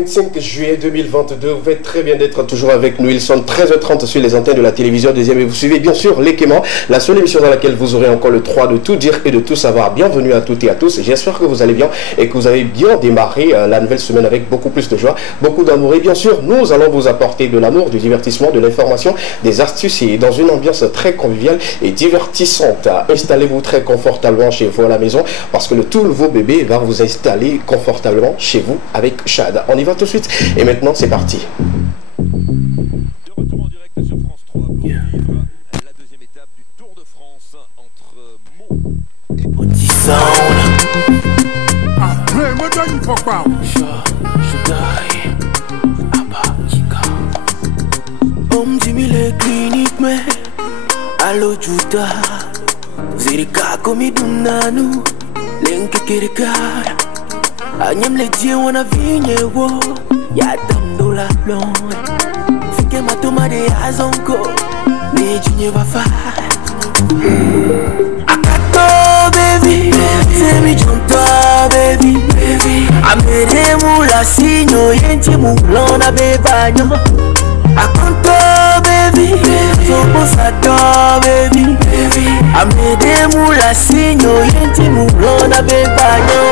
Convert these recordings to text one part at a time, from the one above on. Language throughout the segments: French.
25 juillet 2022, vous faites très bien d'être toujours avec nous. Ils sont 13h30 sur les antennes de la télévision deuxième et vous suivez bien sûr Les Quémans, la seule émission dans laquelle vous aurez encore le droit de tout dire et de tout savoir. Bienvenue à toutes et à tous. J'espère que vous allez bien et que vous avez bien démarré la nouvelle semaine avec beaucoup plus de joie, beaucoup d'amour. Et bien sûr, nous allons vous apporter de l'amour, du divertissement, de l'information, des astuces et dans une ambiance très conviviale et divertissante. Installez-vous très confortablement chez vous à la maison parce que le tout nouveau bébé va vous installer confortablement chez vous avec Chad. On y va tout de suite et maintenant c'est parti. De retour en direct sur France 3 pour vivre la deuxième étape du Tour de France entre Meaux et Petit sound. Hey, what are you fuck about? Jimmy les cliniques mais allo Juda Zirika komi dunanu lenke kirikara anyam le die wana vinye wo ya damdo la blonde fike matoma de azonko ne jinye bafa akato baby semi jonto baby amere mula sinyo yenti mulona bebanyo akonto baby sopo baby amere mula sinyo yenti mulona bebanyo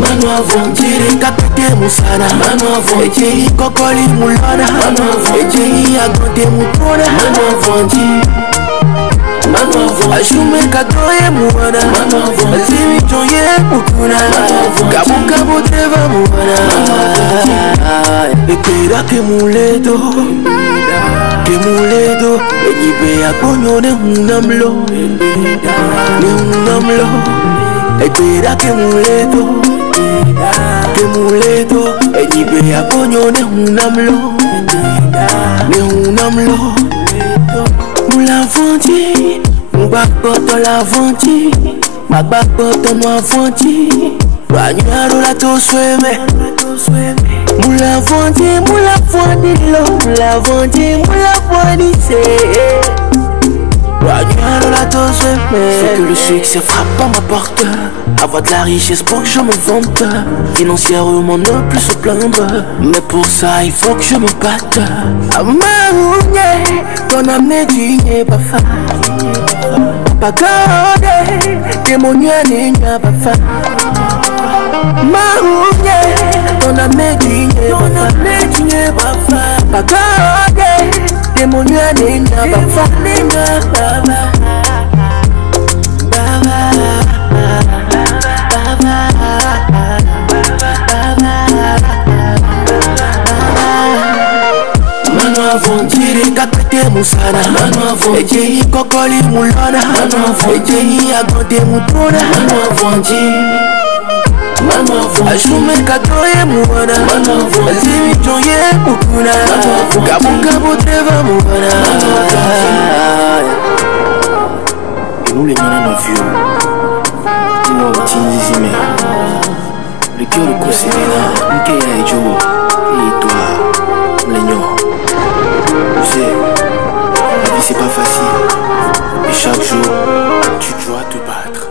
mano avondire kapete musana mano avondire kokoli mulona mano avondire agonde mutona mano avondire mano avondire ashume kadoye muwana mano avondire joye mutuna kabu kabu teva muwana ekera ke muledo ejibe akonyo ne unamlo ekera ke muledo ejibe akonyo ne unamlo mulavanti mubakpoto lavanti mabakpoto noavanti banyaro la to sweme mulavanti lo mulavanti c'est faut que le succès frappe à ma porte. Avoir de la richesse pour que je me vante. Financièrement ne plus se plaindre. Mais pour ça il faut que je me batte. Amaounye, ton amené tu n'es pas fa. Pas gardé, t'es mon nuane n'a pas fa. Maounye, ton amené tu n'es pas fa. Pas gardé, t'es mon nuane n'a pas fa. Avondire kapete musana mano avondire ejeyi kokoli mulona mano avondire ejeyi agonde mutona mano avondire ashume kadoye muwana mano avondire azimi joye mukuna kabu kabu treva muwana et nous les nana nos vieux dis-moi où t'inizime le cœur de Koséna Nkeya et Joe et toi l'agneau. Tu sais, la vie c'est pas facile. Et chaque jour, tu dois te battre.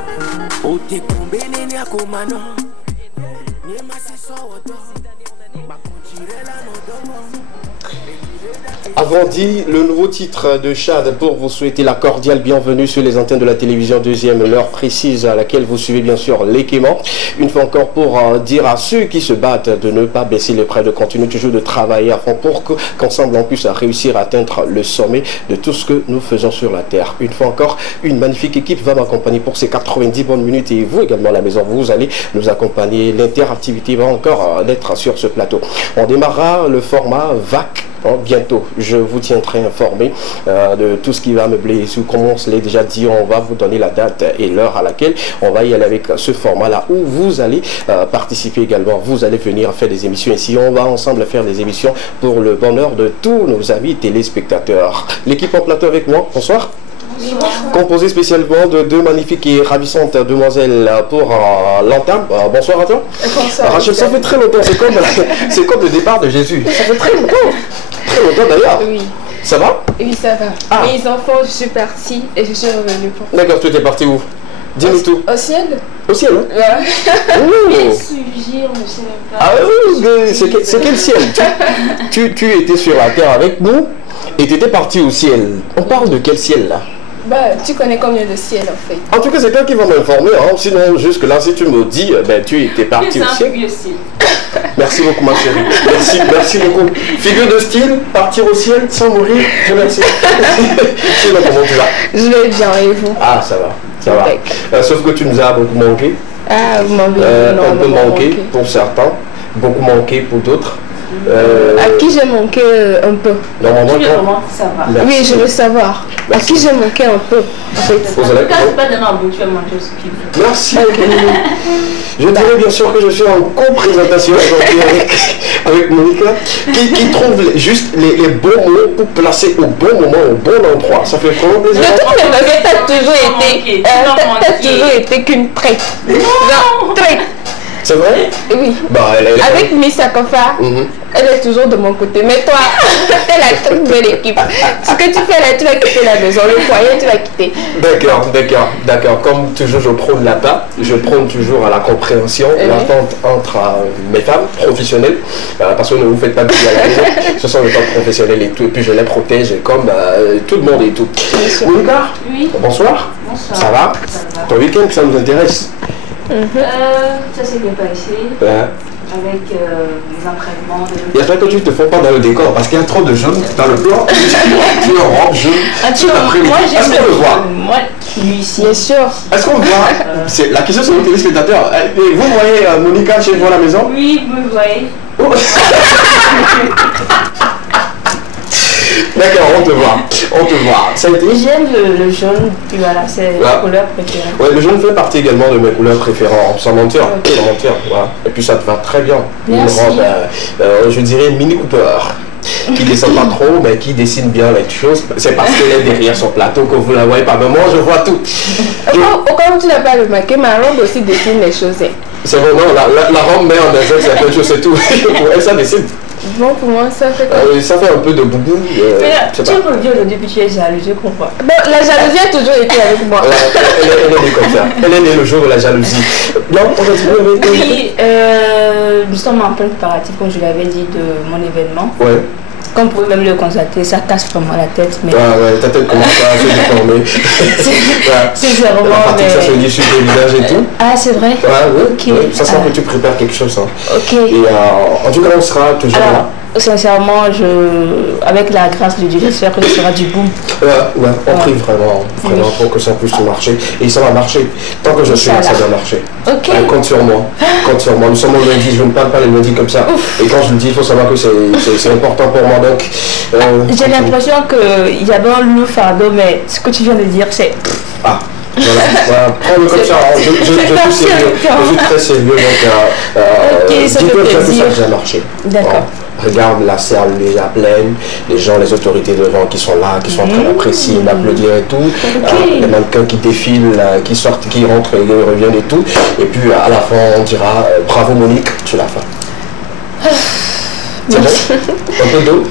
Oh, t'es tombé, néné, à Komano. Avant dit, le nouveau titre de Chad pour vous souhaiter la cordiale bienvenue sur les antennes de la télévision deuxième, l'heure précise à laquelle vous suivez bien sûr Les Quémans. Une fois encore pour dire à ceux qui se battent de ne pas baisser les bras, de continuer toujours de travailler à fond pour qu'ensemble on puisse réussir à atteindre le sommet de tout ce que nous faisons sur la terre. Une fois encore, une magnifique équipe va m'accompagner pour ces 90 bonnes minutes et vous également à la maison, vous allez nous accompagner. L'interactivité va encore être sur ce plateau. On démarrera le format VAC. Bientôt, je vous tiendrai informé de tout ce qui va meubler. Comme on se l'a déjà dit, on va vous donner la date et l'heure à laquelle on va y aller avec ce format-là où vous allez participer également. Vous allez venir faire des émissions ici. On va ensemble faire des émissions pour le bonheur de tous nos amis téléspectateurs. L'équipe en plateau avec moi, bonsoir. Composé spécialement de deux magnifiques et ravissantes demoiselles pour l'entame. Bonsoir à toi. Bonsoir. Rachel, ça fait très longtemps, c'est comme le départ de Jésus. Ça fait très longtemps. Très longtemps d'ailleurs. Oui. Ça va? Oui, ça va. Ah. Les enfants, je suis partie et je suis revenue pour. D'accord, tu étais parti où? Dis-nous tout. Au ciel? Au ciel, hein? Ouais. Oh. Suggère, je sais même pas. Ah oui, c'est quel ciel? Tu étais sur la terre avec nous et tu étais parti au ciel. On parle de quel ciel là? Bah, tu connais combien de ciel en fait? En tout cas, c'est toi qui vas m'informer. Hein. Sinon, jusque-là, si tu me dis, ben, tu étais parti au ciel. Merci beaucoup, ma chérie. Merci beaucoup. Figure de style, partir au ciel sans mourir, je remercie. Sinon, comment tu vas? Je vais bien, et vous? Ah, ça va. Sauf que tu nous as beaucoup manqué. Ah, vous m'avez un peu manqué pour certains, beaucoup manqué pour d'autres. À qui j'ai manqué un peu? Normalement, ça va. Merci. Oui, je veux savoir. Merci. À qui j'ai manqué un peu en fait. Vous allez... Quand c'est pas de ma bouche, tu vas manger ce qu'il faut. Merci. Je dirais bien sûr que je suis en co-présentation aujourd'hui avec Monica qui trouve juste les bons mots pour placer au bon moment, au bon endroit. Ça fait vraiment plaisir. De toutes les manières, t'as toujours été qu'une traite. Non, traite. C'est vrai? Oui. Bah, avec Miss Akofa, elle est toujours de mon côté. Mais toi, t'es la toute belle équipe. Ce que tu fais là, tu vas quitter la maison. Le foyer, tu vas quitter. D'accord. Comme toujours, je prône la paix. Je prône toujours à la compréhension, l'entente entre mes femmes professionnelles. Parce que ne vous faites pas de à la maison. Ce sont les femmes professionnelles et tout. Et puis je les protège comme tout le monde et tout. Monica? Oui. Bonsoir. Bonsoir. Ça va? Ton week-end, ça nous intéresse. Ça s'est bien passé. Avec les entraînements. Il y a pas que tu te fais pas dans le décor parce qu'il y a trop de jeunes dans le plan. Tu es en robe jaune. Moi Est-ce qu'on le voit? Moi, ici. Bien sûr. Est-ce qu'on voit? La question sur les téléspectateurs. Vous voyez Monica chez vous à la maison? Oui, vous me voyez. Oh. D'accord, on te voit. Ça a été? J'aime le jaune, puis voilà, c'est ma couleur préférée. Ouais, le jaune fait partie également de mes couleurs préférées, sans mentir. Voilà. Et puis ça te va très bien. Merci. Une robe, je dirais Mini Cooper. Qui descend pas trop, mais qui dessine bien les choses. C'est parce qu'elle est derrière son plateau que vous la voyez pas. Mais moi, je vois tout. Au cas où tu n'as pas remarqué, ma robe aussi dessine les choses. C'est vrai, non, la robe met en exemple certaines choses, c'est tout. Pour elle, ça dessine. Bon, pour moi, ça fait quoi? Ça fait un peu de boubou. Tu reviens aujourd'hui, puis tu es jaloux, je comprends. Bon, la jalousie a toujours été avec moi. Elle est née comme ça. Elle est née le jour de la jalousie. Non, on continue avec... Oui, nous sommes en plein préparatif, comme je l'avais dit, de mon événement. Ouais. Comme vous pouvez même le constater, ça casse vraiment la tête. Mais... Ah ouais, ta tête commence à se déformer. C'est vraiment... Ça se dit sur le visage et tout. Ah, c'est vrai? Ok. Ouais, ça sent que tu prépares quelque chose. Hein. Ok. Et en tout cas, on sera toujours là. Sincèrement, avec la grâce de Dieu, j'espère que ce sera du boom. On prie vraiment pour que ça puisse marcher. Et ça va marcher. Tant que je suis là, ça va marcher. Ok. Compte sur moi. Nous sommes au lundi, je ne parle pas le lundi comme ça. Et quand je le dis, il faut savoir que c'est important pour moi. Donc, j'ai l'impression qu'il y avait un lourd fardeau, mais ce que tu viens de dire, c'est... Ah. Voilà, prends-le comme ça. Je suis sérieux. Je suis très sérieux. Donc, dis-toi que ça a déjà marché. D'accord. Regarde la salle déjà pleine, les gens, les autorités devant qui sont là, qui sont en train d'apprécier, d'applaudir et tout. Les mannequins qui défilent, qui sortent, qui rentrent et reviennent et tout. Et puis à la fin, on dira bravo Monique, tu l'as fait. C'est bon? Un peu d'eau?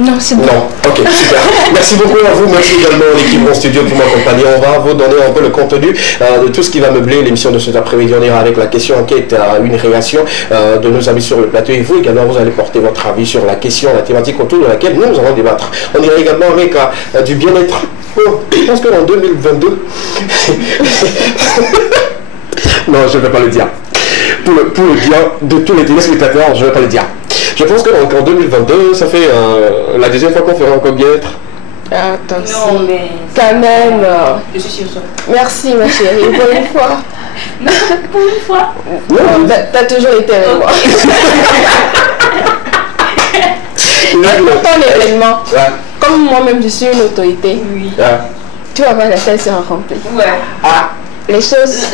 Non, c'est bon. Non, ok, super. Merci beaucoup à vous, merci également à l'équipe en studio pour m'accompagner. On va vous donner un peu le contenu de tout ce qui va meubler l'émission de cet après-midi. On ira avec la question enquête, une réaction de nos amis sur le plateau. Et vous également, vous allez porter votre avis sur la question, la thématique autour de laquelle nous allons débattre. On ira également avec du bien-être. Oh, je pense qu'en 2022... non, je ne vais pas le dire. Pour le bien de tous les téléspectateurs, je ne vais pas le dire. Je pense qu'en 2022, ça fait la deuxième fois qu'on fera encore bien-être. Attention. Non, mais... Quand même. Je suis sûre. Merci, ma chérie. Pour une fois. Non, pour une fois. Non, t'as toujours été avec moi. Pour ton événement, comme moi-même je suis une autorité, tu vas voir la salle sera remplie. Ouais. Les choses,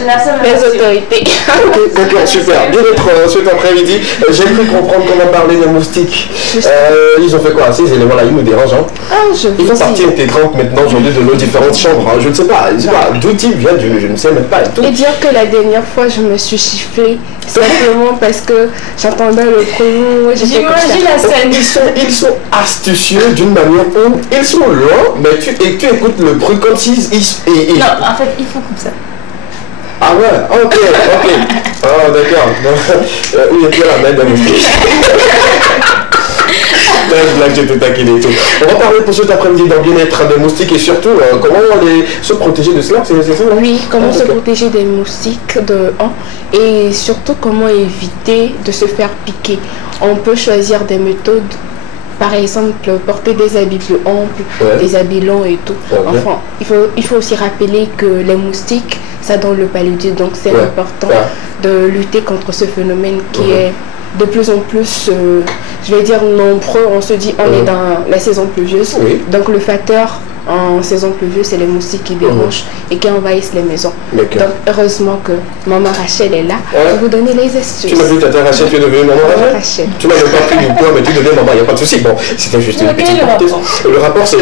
les autorités. Ok, d'accord, super. Bien être cet après-midi. J'ai cru comprendre comment parler des moustiques. Ils ont fait quoi? Ces éléments-là, ils nous dérangent. Hein? Ils font partie intégrante maintenant aujourd'hui de nos différentes chambres. Hein. Je ne sais pas, d'où ils viennent, je ne sais même pas. Et dire que la dernière fois, je me suis chiffrée simplement parce que j'entendais le prénom. J'imagine la scène. Ils sont astucieux d'une manière où ils sont loin, mais tu écoutes le bruit comme s'ils... Non, en fait, ils font comme ça. Ah ouais, ok. Ah d'accord. Il est bien la main de moustique. Blague, je te taquine et tout. On va parler pour cet après-midi d'un bien-être des moustiques et surtout comment se protéger de cela, c'est ça? Oui, comment se protéger des moustiques et surtout comment éviter de se faire piquer. On peut choisir des méthodes, par exemple porter des habits plus amples, des habits longs et tout. Enfin, il faut aussi rappeler que les moustiques, ça donne le paludisme, donc c'est important de lutter contre ce phénomène qui est de plus en plus, je vais dire nombreux. On se dit on est dans la saison pluvieuse, donc le facteur en saison pluvieuse c'est les moustiques qui dérangent et qui envahissent les maisons. Donc heureusement que maman Rachel est là pour vous donner les astuces. Tu m'as vu tata Rachel, tu es devenue maman Rachel. Tu m'as même pas pris du poids mais tu deviens maman, il n'y a pas de souci. Bon, c'était juste une petite parenthèse. Le rapport c'est...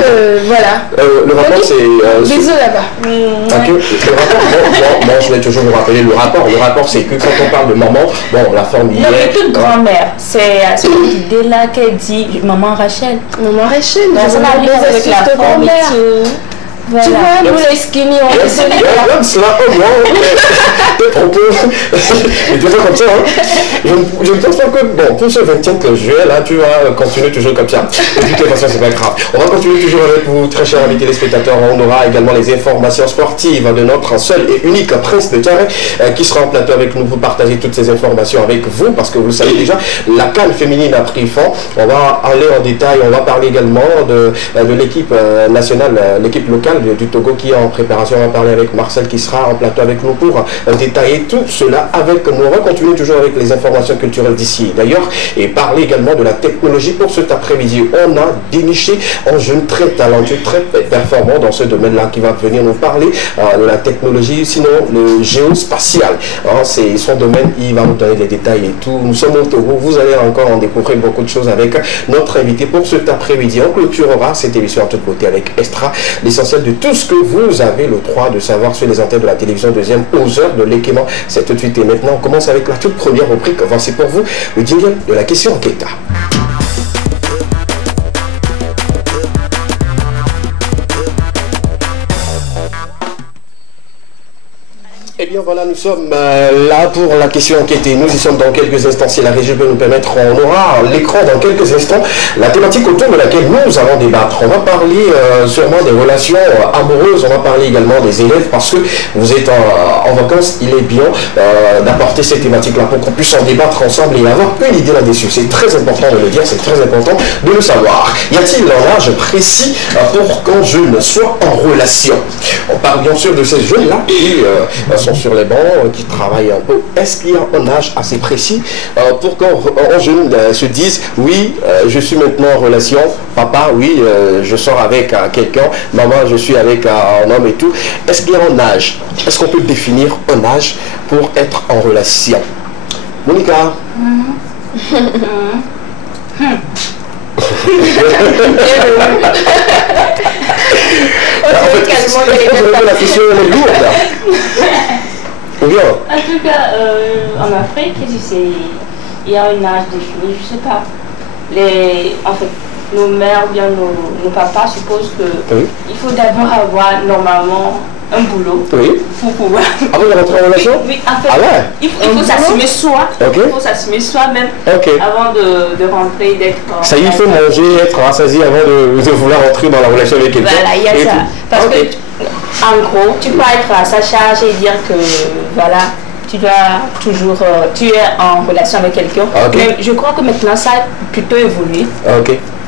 voilà. Le rapport c'est... Bisous là-bas. Le rapport, moi je vais toujours vous rappeler le rapport c'est que quand on parle de maman, bon la forme non mais toute grand-mère, c'est à cette idée-là qu'elle dit maman Rachel. Maman Rachel, donc ça m'arrive avec la grand-mère. Voilà. Tu vois, nous les skinny, on est solidaires. Même cela, au moins, tes propos, et tu fais comme ça, hein. Je ne pense pas que, bon, pour ce 25 juillet, là, tu vas continuer toujours comme ça. Et de toute façon, c'est pas grave. On va continuer toujours avec vous, très chers amis téléspectateurs. On aura également les informations sportives de notre seul et unique Prince de Tiaret, qui sera en plateau avec nous pour partager toutes ces informations avec vous, parce que vous le savez déjà, la CAN féminine a pris fond. On va aller en détail, on va parler également de l'équipe nationale, l'équipe locale du Togo qui est en préparation. On va parler avec Marcel qui sera en plateau avec nous pour détailler tout cela avec nous. On va continuer toujours avec les informations culturelles d'ici d'ailleurs et parler également de la technologie pour cet après-midi. On a déniché un jeune très talentueux, très performant dans ce domaine-là qui va venir nous parler de la technologie, sinon le géospatial. C'est son domaine, il va nous donner des détails et tout. Nous sommes au Togo, vous allez encore en découvrir beaucoup de choses avec notre invité pour cet après-midi. On clôturera cette émission en toute beauté avec Estra, l'essentiel de tout ce que vous avez le droit de savoir sur les antennes de la télévision deuxième aux heures de l'équipement. C'est tout de suite et maintenant on commence avec la toute première rubrique. Voici pour vous le jingle de la question Keita. Eh bien voilà, nous sommes là pour la question enquêtée. Nous y sommes dans quelques instants, si la régie peut nous permettre. On aura l'écran dans quelques instants. La thématique autour de laquelle nous allons débattre. On va parler sûrement des relations amoureuses. On va parler également des élèves parce que vous êtes en vacances. Il est bien d'apporter ces thématiques-là pour qu'on puisse en débattre ensemble et avoir une idée là-dessus. C'est très important de le dire, c'est très important de le savoir. Y a-t-il un âge précis pour qu'un jeune soit en relation? On parle bien sûr de ces jeunes-là qui sont sur les bancs, qui travaillent un peu. Est-ce qu'il y a un âge assez précis pour qu'un jeune se dise oui, je suis maintenant en relation, papa, oui, je sors avec quelqu'un, maman, je suis avec un homme et tout. Est-ce qu'il y a un âge? Est-ce qu'on peut définir un âge pour être en relation? Monica? La question est lourde. En tout cas, en Afrique, il y a un âge défini, je ne sais pas. En fait, nos mères ou bien nos papas supposent qu'il faut d'abord avoir normalement un boulot pour pouvoir... Avant de rentrer en relation? Oui, en fait, il faut s'assumer soi. Il faut s'assumer soi-même avant de rentrer, d'être... Ça y est, il faut manger, être rassasié avant de vouloir rentrer dans la relation avec quelqu'un. Voilà, il y a ça. Parce que, en gros, tu peux être à sa charge et dire que, voilà, tu dois toujours... tu es en relation avec quelqu'un. Mais je crois que maintenant, ça a plutôt évolué.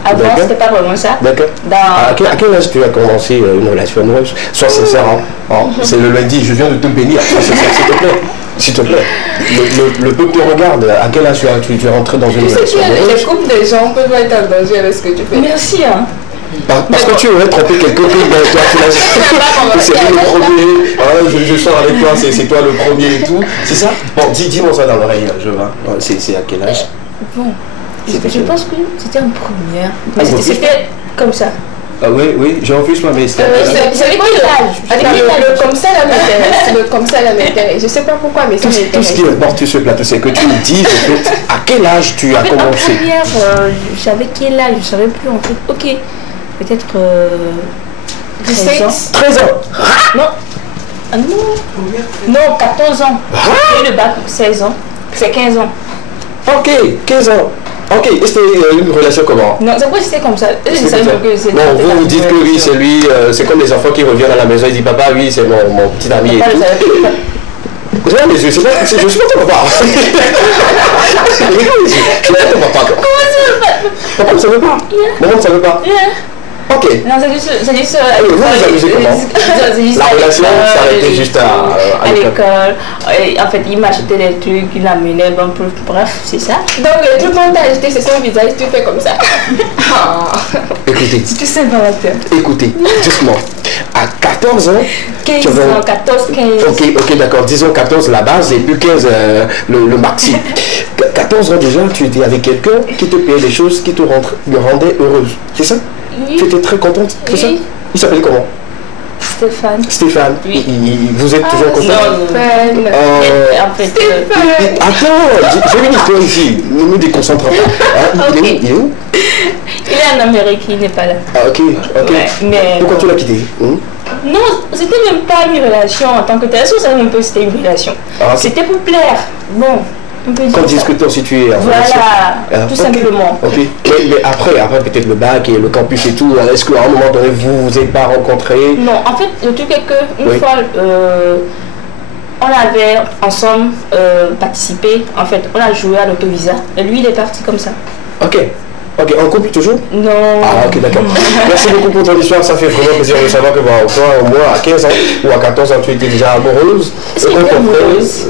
Avant, c'était pas vraiment ça. D'accord. À quel âge tu as commencé une relation amoureuse? Sois sincère, c'est le lundi, je viens de te bénir. Sois sincère, s'il te plaît. S'il te plaît. Le peuple te regarde. À quel âge tu es rentré dans une relation amoureuse? Les couples des gens peuvent être en danger avec ce que tu fais. Merci. Parce que tu aurais trompé quelqu'un qui c'est lui le premier, je sors avec toi, c'est toi le premier et tout. C'est ça? Bon, dis-moi ça dans l'oreille, je vois. C'est à quel âge? Bon. Je pense que c'était en première. C'était comme ça. Ah oui, je refuse moi, mais c'était... C'est quoi le comme ça là m'intéresse. Le comme ça là m'intéresse. Je sais pas pourquoi, mais ça m'intéresse. Tout ce qui importe sur ce plateau, c'est que tu me dises à quel âge tu as commencé. En première, j'avais quel âge? Je ne savais plus en fait. Ok, peut-être 13 ans. 13 ans? Non. Ah non. Non, 14 ans. J'ai eu le bac 16 ans. C'est 15 ans. Ok, 15 ans. Ok, et c'était une relation comment? Non, c'est quoi c'était comme ça? Non, vous dites que oui, c'est lui, c'est comme les enfants qui reviennent à la maison, ils disent papa, oui, c'est mon petit ami et tout. Regarde les yeux, je suis pas ton papa. Regarde les yeux, je suis pas ton papa. Comment ça? Papa ne savait pas. Maman ne savait pas. Ok. Non, c'est juste. Vous vous amusez comment? La relation s'arrêtait juste à l'école. En fait, il m'achetait des trucs, il amenait, bon, bref, c'est ça. Donc, le truc qu'on t'a acheté, c'est son visage, tu fais comme ça. Écoutez. C'était Saint-Valentin. Écoutez, dites-moi, à 14 ans. 15 ans, 14, 15. Ok, d'accord. Disons 14 la base et puis 15 le maxi. 14 ans déjà, tu étais avec quelqu'un qui te payait des choses qui te rendaient heureuse. C'est ça? Oui. Tu étais très contente, c'est ça? Il s'appelait comment? Stéphane. Stéphane. Oui. Vous êtes toujours content? Stéphane. En fait, attends, j'ai une histoire ici. Ne me déconcentre pas. Il est où? Il est en Amérique, il n'est pas là. Ah, ok. Ouais, mais pourquoi tu l'as quitté? Non, c'était même pas une relation en tant que telle. Ça savait un peu c'était une relation. C'était pour plaire. Bon. Quand discutons si tu es en relation. Voilà, tout simplement. Ok. Mais après peut-être le bac et le campus et tout, est-ce qu'à un moment donné vous vous êtes pas rencontrés? Non, en fait, le truc est qu'une fois, on avait ensemble participé, en fait, on a joué à l'autovisa. Et lui, il est parti comme ça. Ok, en couple toujours? Non. Ah ok, d'accord. Merci beaucoup pour ton histoire, ça fait vraiment plaisir de savoir que toi, au moins à 15 ans ou à 14 ans, tu étais déjà amoureuse. C'est une amoureuse.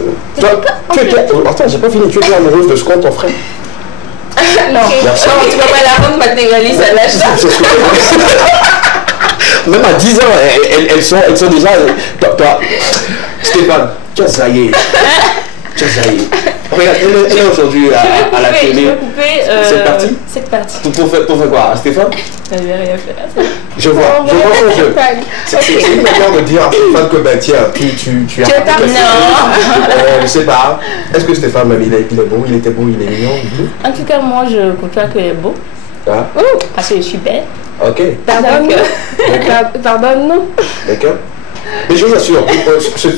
Attends, j'ai pas fini, tu étais amoureuse de ce qu'on t'offrait? Non. Merci. Non, tu vas pas la rendre matérialiste à l'âge. Même à 10 ans, elles sont déjà... Toi, Stéphane, tu as zaillé. Regarde, elle est aujourd'hui à la télé. Cette partie. Pour faire quoi, Stéphane? Je vais rien faire. Je vois son jeu. C'est une manière de dire à Stéphane que ben tiens, tu as pas de je sais pas. Est-ce que Stéphane, même, il est beau, il était beau, il est mignon? En tout cas, moi, je crois qu'il est beau. Parce que je suis belle. Ok. Pardonne-nous. D'accord. Mais je vous assure,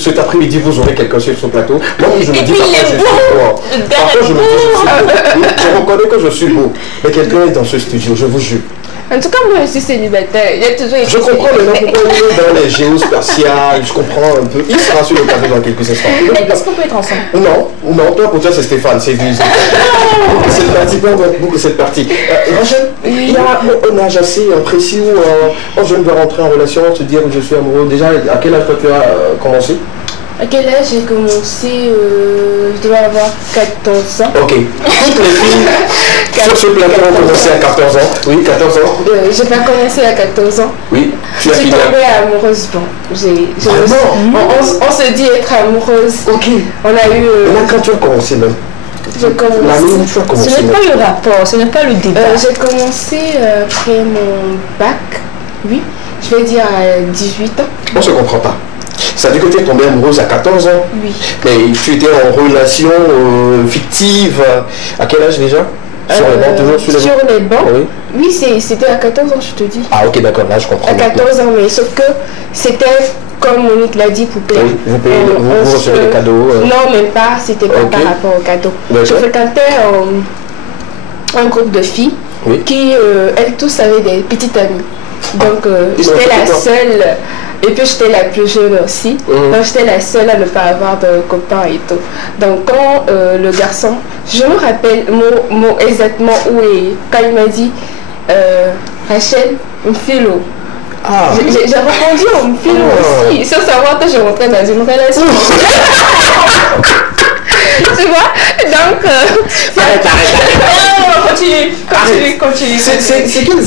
cet après-midi, vous aurez quelqu'un sur ce plateau. Moi, je me dis parfois, je me dis, je reconnais que je suis beau. Mais quelqu'un est dans ce studio, je vous jure. En tout cas, moi, je suis célibataire. Il y a toujours je comprends maintenant pourquoi il est dans les géospatiales, je comprends un peu. Il sera sur le plateau dans quelques instants. Est-ce qu'on peut être ensemble? Non, toi, pour toi, c'est Stéphane, c'est lui. Cette partie, pas beaucoup cette partie. Rachel, il y a un âge assez précis où un jeune doit rentrer en relation, se dire je suis amoureux. Déjà, à quel âge toi tu as commencé? À quel âge j'ai commencé? Je dois avoir 14 ans. Ok. Toutes les filles sur ce plateau ont commencé à 14 ans. Oui, 14 ans. J'ai pas commencé à 14 ans. Oui, tu as fini. Je suis tombée amoureuse. Bon, on se dit être amoureuse. Ok. On a eu... quand tu as commencé même? J'ai commencé. Ce n'est pas le rapport, ce n'est pas le débat. J'ai commencé après mon bac. Oui, je vais dire à 18 ans. On se comprend pas. Ça dit que tu es tombée amoureuse à 14 ans. Oui. Mais tu étais en relation fictive. À quel âge déjà? Sur les bancs, toujours sur les bancs? Oui, c'était à 14 ans, je te dis. Ah ok, d'accord, là je comprends. À 14 ans, mais sauf que c'était, comme Monique l'a dit, pour plaire. Oui, vous recevez des cadeaux. Non, même pas, c'était pas par rapport aux cadeaux. Je fréquentais un groupe de filles qui, elles tous avaient des petites amies. Donc, j'étais la seule... Et puis j'étais la plus jeune aussi, donc j'étais la seule à ne pas avoir de copains et tout. Donc quand le garçon, je me rappelle mot exactement où est, quand il m'a dit Rachel, un philo. J'ai répondu un philo aussi, sans savoir que je rentrais dans une relation. Tu vois? Donc... Arrête. Continue. C'est quel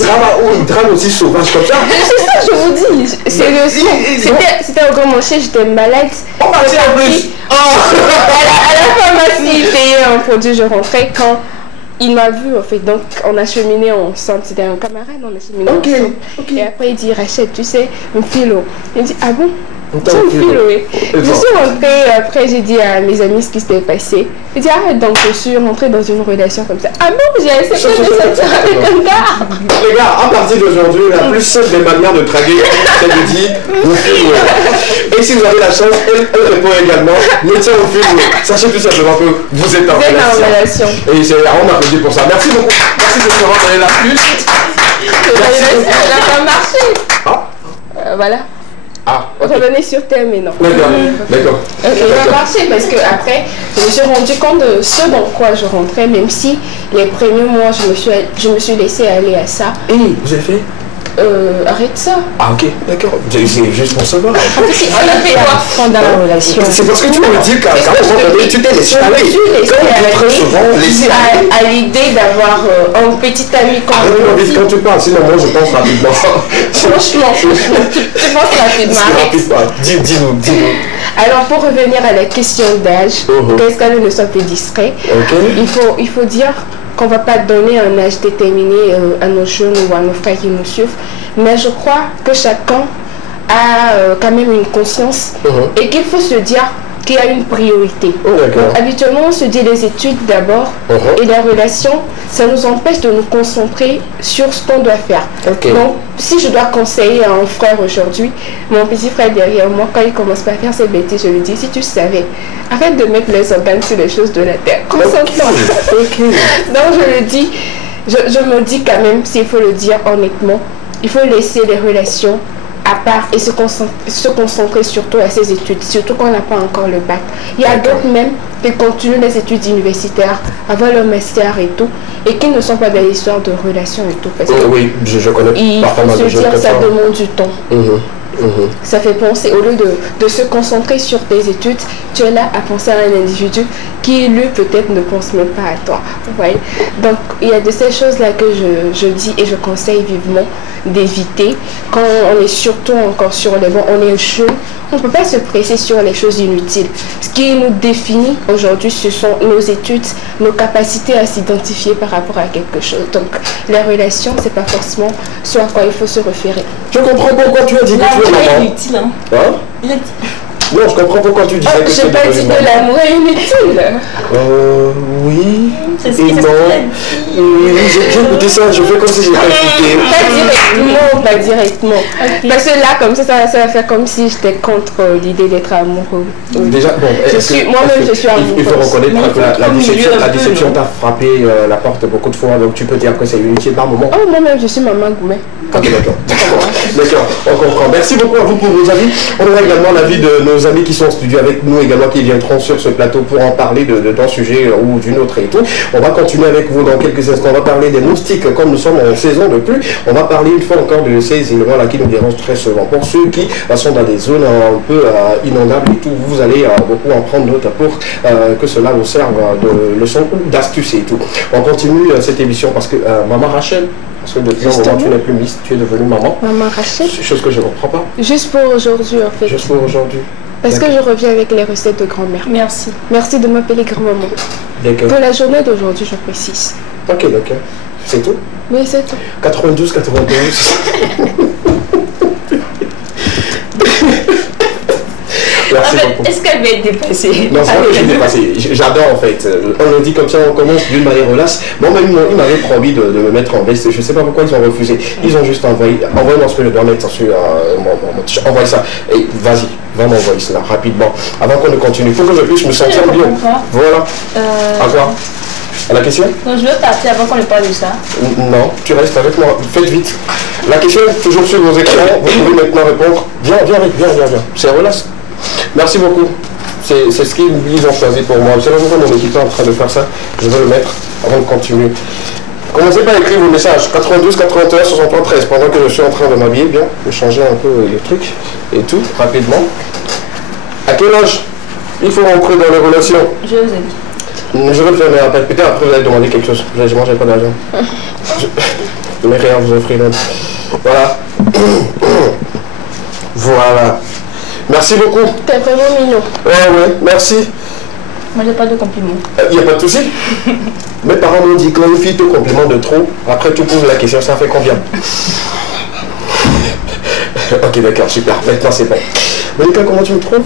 drame aussi sauvage comme ça? C'est ça, je vous dis. C'était au Grand Marché, j'étais malade. On partit en plus. À la pharmacie, il payait un produit, je rentrais quand il m'a vu en fait. Donc on a cheminé ensemble. C'était un camarade, on a cheminé ensemble. Et après il dit Rachel, tu sais, un philo. Il dit ah bon? J'ai au fil, oui. Je suis rentrée, après j'ai dit à mes amis ce qui s'était passé. J'ai dit, ah, donc je suis rentrée dans une relation comme ça. Ah bon, j'ai accepté de sortir avec un gars. Les gars, à partir d'aujourd'hui, la plus simple des manières de draguer, c'est de dire, vous filmez. Et si vous avez la chance, elle répond également, me tient au film. Sachez tout simplement que vous êtes en relation. Et c'est on applaudit pour ça. Merci beaucoup. Merci de me donner la plus. Elle n'a pas marché. Ah. Voilà. Ah, okay. Revenez sur thème, mais non. D'accord. Ça va marcher parce que après, je me suis rendu compte de ce dans quoi je rentrais, même si les premiers mois, je me suis laissé aller à ça. Et vous avez fait arrête ça. Ah ok, d'accord. C'est juste pour savoir. On a fait quoi pendant la relation? C'est parce que tu me dis qu'à un moment donné, tu t'es laissé aller. Très souvent, laissé aller. À l'idée d'avoir un petit ami comme arrête quand tu parles, sinon moi je pense rapidement. Franchement, tu penses rapidement. Dis-nous. Alors pour revenir à la question d'âge, qu'est-ce qu'elle ne soit plus discret, il faut dire qu'on ne va pas donner un âge déterminé à nos jeunes ou à nos frères qui nous suivent, mais je crois que chacun a quand même une conscience et qu'il faut se dire qu'il y a une priorité. Donc, habituellement, on se dit les études d'abord et la relation, ça nous empêche de nous concentrer sur ce qu'on doit faire. Donc, si je dois conseiller à un frère aujourd'hui, mon petit frère derrière moi, quand il commence pas à faire ses bêtises, je lui dis, si tu savais, arrête de mettre les organes sur les choses de la terre. Concentre-toi. Donc, je le dis, je me dis quand même, s'il faut le dire honnêtement, il faut laisser les relations à part et se concentrer surtout à ses études, surtout quand on n'a pas encore le bac. Il y a d'autres même qui continuent les études universitaires, avoir le master et tout, et qui ne sont pas dans l'histoire de relations et tout. Parce que oui, je connais parfaitement de gens. Il faut se dire ça demande du temps. Ça fait penser, au lieu de se concentrer sur tes études, tu es là à penser à un individu qui, lui, peut-être ne pense même pas à toi. Vous voyez? Donc, il y a de ces choses-là que je dis et je conseille vivement d'éviter. Quand on est surtout encore sur les bancs, on est jeune, on ne peut pas se presser sur les choses inutiles. Ce qui nous définit aujourd'hui, ce sont nos études, nos capacités à s'identifier par rapport à quelque chose. Donc, les relations, c'est pas forcément ce à quoi il faut se référer. Je comprends pourquoi tu as dit que tu es maman. Inutile, hein. Non, je comprends pourquoi tu disais que je n'ai pas dit que l'amour est inutile. Oui. C'est ce qu'il a dit. Oui, j'ai écouté ça, je fais comme si je n'ai pas écouté. Pas directement. Parce que là, comme ça va faire comme si j'étais contre l'idée d'être amoureux. Déjà, bon, moi-même, je suis amoureuse. Il faut reconnaître que la déception t'a frappé la porte beaucoup de fois, donc tu peux dire que c'est inutile par moment. Oh, moi-même, je suis maman Goumet. Ok, d'accord, on comprend. Merci beaucoup à vous pour vos avis. On aura également l'avis de nos amis qui sont en studio avec nous également, qui viendront sur ce plateau pour en parler d'un sujet ou d'une autre et tout. On va continuer avec vous dans quelques instants. On va parler des moustiques comme nous sommes en saison de pluie. On va parler une fois encore de ces éléments-là qui nous dérangent très souvent. Pour ceux qui sont dans des zones un peu inondables et tout, vous allez beaucoup en prendre note pour que cela vous serve de leçon ou d'astuce et tout. On continue cette émission parce que Maman Rachel, parce que depuis un moment tu n'es plus Miss, tu es devenue maman. Maman Rachel. Chose que je ne comprends pas. Juste pour aujourd'hui en fait. Juste pour aujourd'hui. Parce que je reviens avec les recettes de grand-mère. Merci. Merci de m'appeler grand-maman. D'accord. Pour la journée d'aujourd'hui, je précise. Ok, d'accord. C'est tout? Oui, c'est tout. 92, 92. En fait, est-ce qu'elle va être dépassée? Non, c'est pas que je suis dépassé. J'adore en fait. On le dit comme ça, on commence d'une manière relaxe. Bon, même ils m'avaient promis de me mettre en veste. Je ne sais pas pourquoi ils ont refusé. Ils ont juste envoyé. Envoie-moi ce que je dois mettre sur envoie ça. Et vas-y, va m'envoyer cela rapidement. Avant qu'on ne continue. Il faut que je puisse me sentir bien. Voilà. À quoi? À la question? Donc je veux partir avant qu'on ne parle de ça. Non, tu restes avec moi. Faites vite. La question est toujours sur vos écrans. Vous pouvez maintenant répondre. Viens. C'est relax. Merci beaucoup. C'est ce qu'ils ont choisi pour moi. C'est pourquoi mon équipe est en train de faire ça. Je vais le mettre avant de continuer. Commencez par écrire vos messages. 92, 81, 63, 13. Pendant que je suis en train de m'habiller bien, de changer un peu les trucs et tout, rapidement. À quel âge il faut rentrer dans les relations? Je vous ai dit. Je vais le faire, mais après, peut-être après vous allez demander quelque chose. Je mangeais pas d'argent. Je n'ai rien à vous offrir même. Voilà. Voilà. Merci beaucoup. T'es vraiment mignon. Ouais, merci. Moi, j'ai pas de compliments. Il n'y a pas de souci. Mes parents m'ont dit que une fille te complimente de trop. Après, tu poses la question, ça fait combien? Ok, d'accord, super. Maintenant, c'est bon. Monica, comment tu me trouves?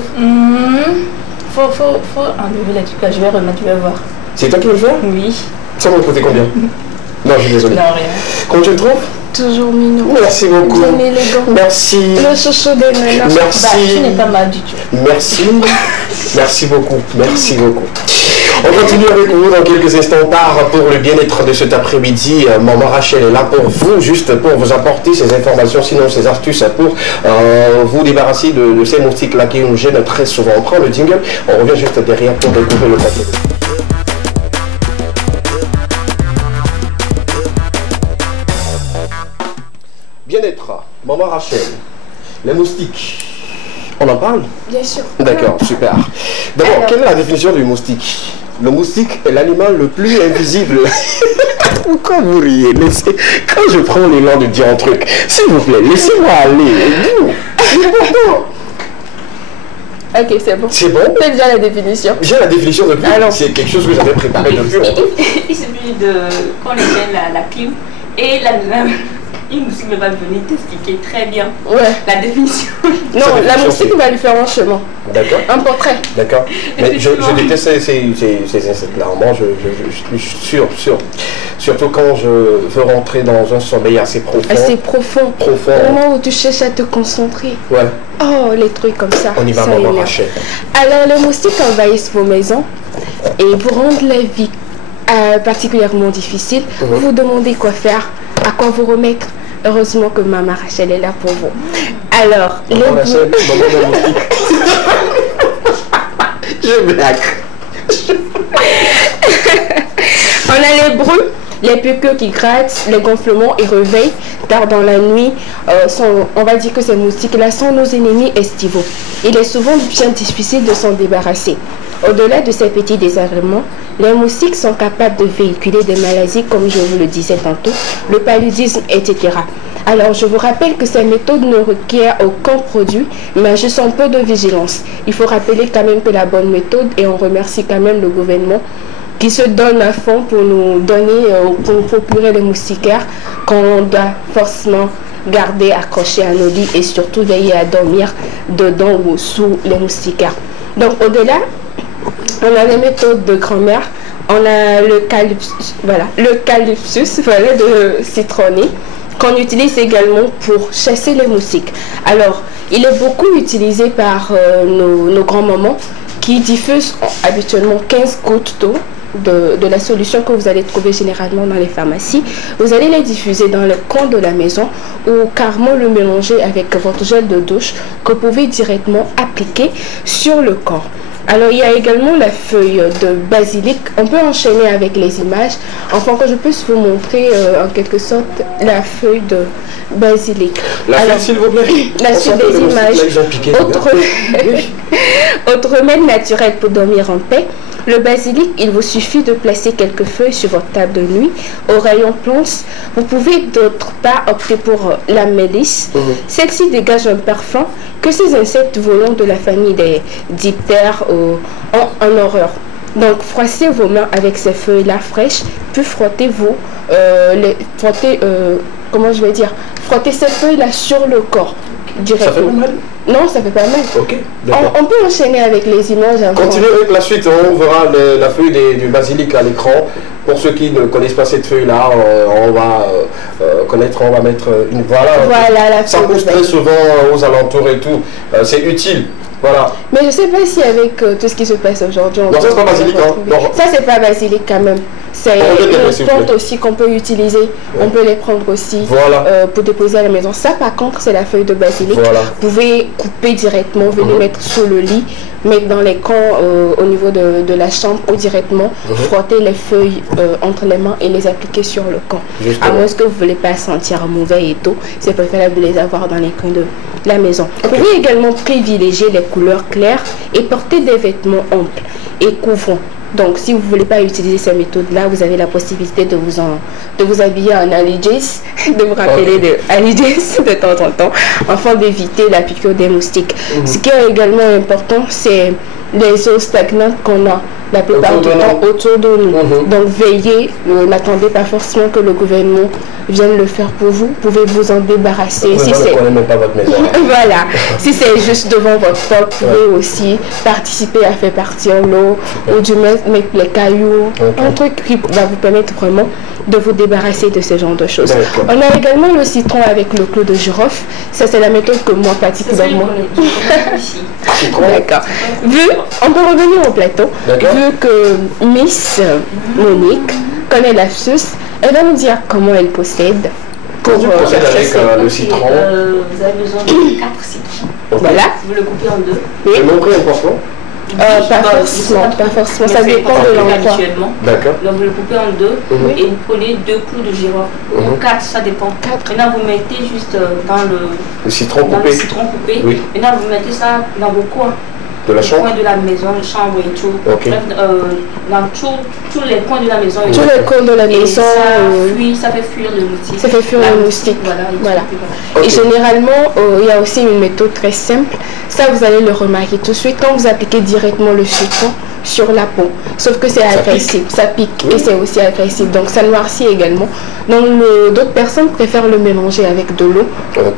Faut enlever les trucs, je vais remettre, tu vas voir. C'est toi qui veux le faire? Oui. Ça m'a coûté combien? Non, je suis désolé. Non, rien. Comment tu me trouves? Toujours mignon. Merci beaucoup. Bien élégant. Merci. Le chouchou des nanas. Merci. Bah, tu n'es pas mal du tout. Merci. Merci beaucoup. Merci beaucoup. On continue avec vous dans quelques instants. On part pour le bien-être de cet après-midi. Maman Rachel est là pour vous, juste pour vous apporter ces informations, sinon ces astuces pour vous débarrasser de ces moustiques-là qui nous gênent très souvent. On prend le jingle, on revient juste derrière pour découvrir le contenu. Bien-être, Maman Rachel, les moustiques. On en parle? Bien sûr. D'accord, super. D'abord, quelle est la définition du moustique? Le moustique est l'animal le plus invisible. Pourquoi vous riez? Quand je prends l'élan de dire un truc, s'il vous plaît, laissez-moi aller. Ok, c'est bon. C'est bon? C'est déjà la définition. J'ai la définition depuis. C'est quelque chose que j'avais préparé depuis. Il suffit de qu'on éteigne la clim et une moustique va venir t'expliquer très bien la définition. Non, la moustique va lui faire un chemin. D'accord. Un portrait. D'accord. Mais je déteste ces insectes-là. Moi, je suis sûr. Surtout quand je veux rentrer dans un sommeil assez profond. Assez profond. Profond. Au moment où tu cherches à te concentrer. Ouais. Oh, les trucs comme ça. On y va, Maman Rachel. Alors, les moustiques envahissent vos maisons et vous rendent la vie particulièrement difficile. Vous vous demandez quoi faire, à quoi vous remettre. Heureusement que Maman Rachel est là pour vous. Alors, Maman Rachel, Maman moustique. Je blague. On a les bruits, les piqûres qui grattent, les gonflements et réveils tard dans la nuit. On va dire que ces moustiques-là sont nos ennemis estivaux. Il est souvent bien difficile de s'en débarrasser. Au-delà de ces petits désagréments, les moustiques sont capables de véhiculer des maladies, comme je vous le disais tantôt, le paludisme, etc. Alors, je vous rappelle que ces méthodes ne requièrent aucun produit, mais juste un peu de vigilance. Il faut rappeler quand même que la bonne méthode, et on remercie quand même le gouvernement qui se donne à fond pour nous donner, pour nous procurer les moustiquaires qu'on doit forcément garder accrochés à nos lits et surtout veiller à dormir dedans ou sous les moustiquaires. Donc, au-delà, on a les méthodes de grand-mère, on a le calypsus, de citronné, qu'on utilise également pour chasser les moustiques. Alors, il est beaucoup utilisé par nos grands-mamans qui diffusent habituellement 15 gouttes d'eau de la solution que vous allez trouver généralement dans les pharmacies. Vous allez les diffuser dans le coin de la maison ou carrément le mélanger avec votre gel de douche que vous pouvez directement appliquer sur le corps. Alors, il y a également la feuille de basilic. On peut enchaîner avec les images, afin que je puisse vous montrer en quelque sorte la feuille de basilic. La feuille, s'il vous plaît. La suite des images. Autre remède naturel pour dormir en paix. Le basilic, il vous suffit de placer quelques feuilles sur votre table de nuit. Au rayon plantes, vous pouvez d'autre part opter pour la mélisse. Celle-ci dégage un parfum que ces insectes volants de la famille des diptères ont en horreur. Donc, froissez vos mains avec ces feuilles-là fraîches, puis frottez-vous, frottez ces feuilles-là sur le corps. Directement. Ça fait pas mal? Non, ça fait pas mal. Ok, d'accord. On peut enchaîner avec les images. Continuez avec la suite, on verra la feuille du basilic à l'écran. Pour ceux qui ne connaissent pas cette feuille-là, on va mettre une... Voilà, la ça feuille pousse très souvent aux alentours et tout. C'est utile. Voilà. Mais je ne sais pas si avec tout ce qui se passe aujourd'hui... Non, ça c'est pas basilic. Ça c'est pas basilic quand même. C'est une plante aussi qu'on peut utiliser. Ouais. On peut les prendre aussi pour déposer à la maison. Ça par contre c'est la feuille de basilic. Vous pouvez couper directement, venir mettre sous le lit, mettre dans les coins au niveau de la chambre ou directement frotter les feuilles entre les mains et les appliquer sur le corps. À moins que vous ne voulez pas sentir mauvais et tout, c'est préférable de les avoir dans les coins de la maison. Vous pouvez également privilégier les couleurs claires et porter des vêtements amples et couvrants. Donc, si vous ne voulez pas utiliser ces méthodes-là, vous avez la possibilité de vous habiller en Alijays, de vous rappeler de Alijays de temps en temps, afin d'éviter la piqûre des moustiques. Ce qui est également important, c'est les eaux stagnantes qu'on a la plupart du temps autour de nous. Donc veillez, n'attendez pas forcément que le gouvernement vienne le faire pour vous. Vous pouvez vous en débarrasser. Si c'est même pas votre maison. voilà, si c'est juste devant votre porte, vous pouvez aussi participer à faire partir l'eau ou du mettre les cailloux, un truc qui va vous permettre vraiment de vous débarrasser de ce genre de choses. On a également le citron avec le clou de girofle. Ça, c'est la méthode que moi, particulièrement... D'accord. On peut revenir au plateau. Vu que Miss Monique connaît l'astuce, elle va nous dire comment elle procède. Pour avec le citron. Vous avez besoin de 4 citrons. Voilà. Vous le coupez en deux. Oui. Le nombre est important. Pas forcément, ça dépend de l'endroit. D'accord. Donc vous le coupez en deux et vous prenez 2 clous de girofle. Ou 4, ça dépend. Maintenant vous mettez juste dans le citron coupé. Oui. Maintenant vous mettez ça dans vos coins. De la chambre. Coins de la maison, la chambre et tout. Dans tous les coins de la maison. Tous les coins de la maison. Ça fait fuir le moustique. Ça fait fuir le moustique. Voilà. Et généralement, il y a aussi une méthode très simple. Ça, vous allez le remarquer tout de suite quand vous appliquez directement le citron sur la peau. Sauf que c'est agressif, ça pique et c'est aussi agressif. Donc ça noircit également. Donc d'autres personnes préfèrent le mélanger avec de l'eau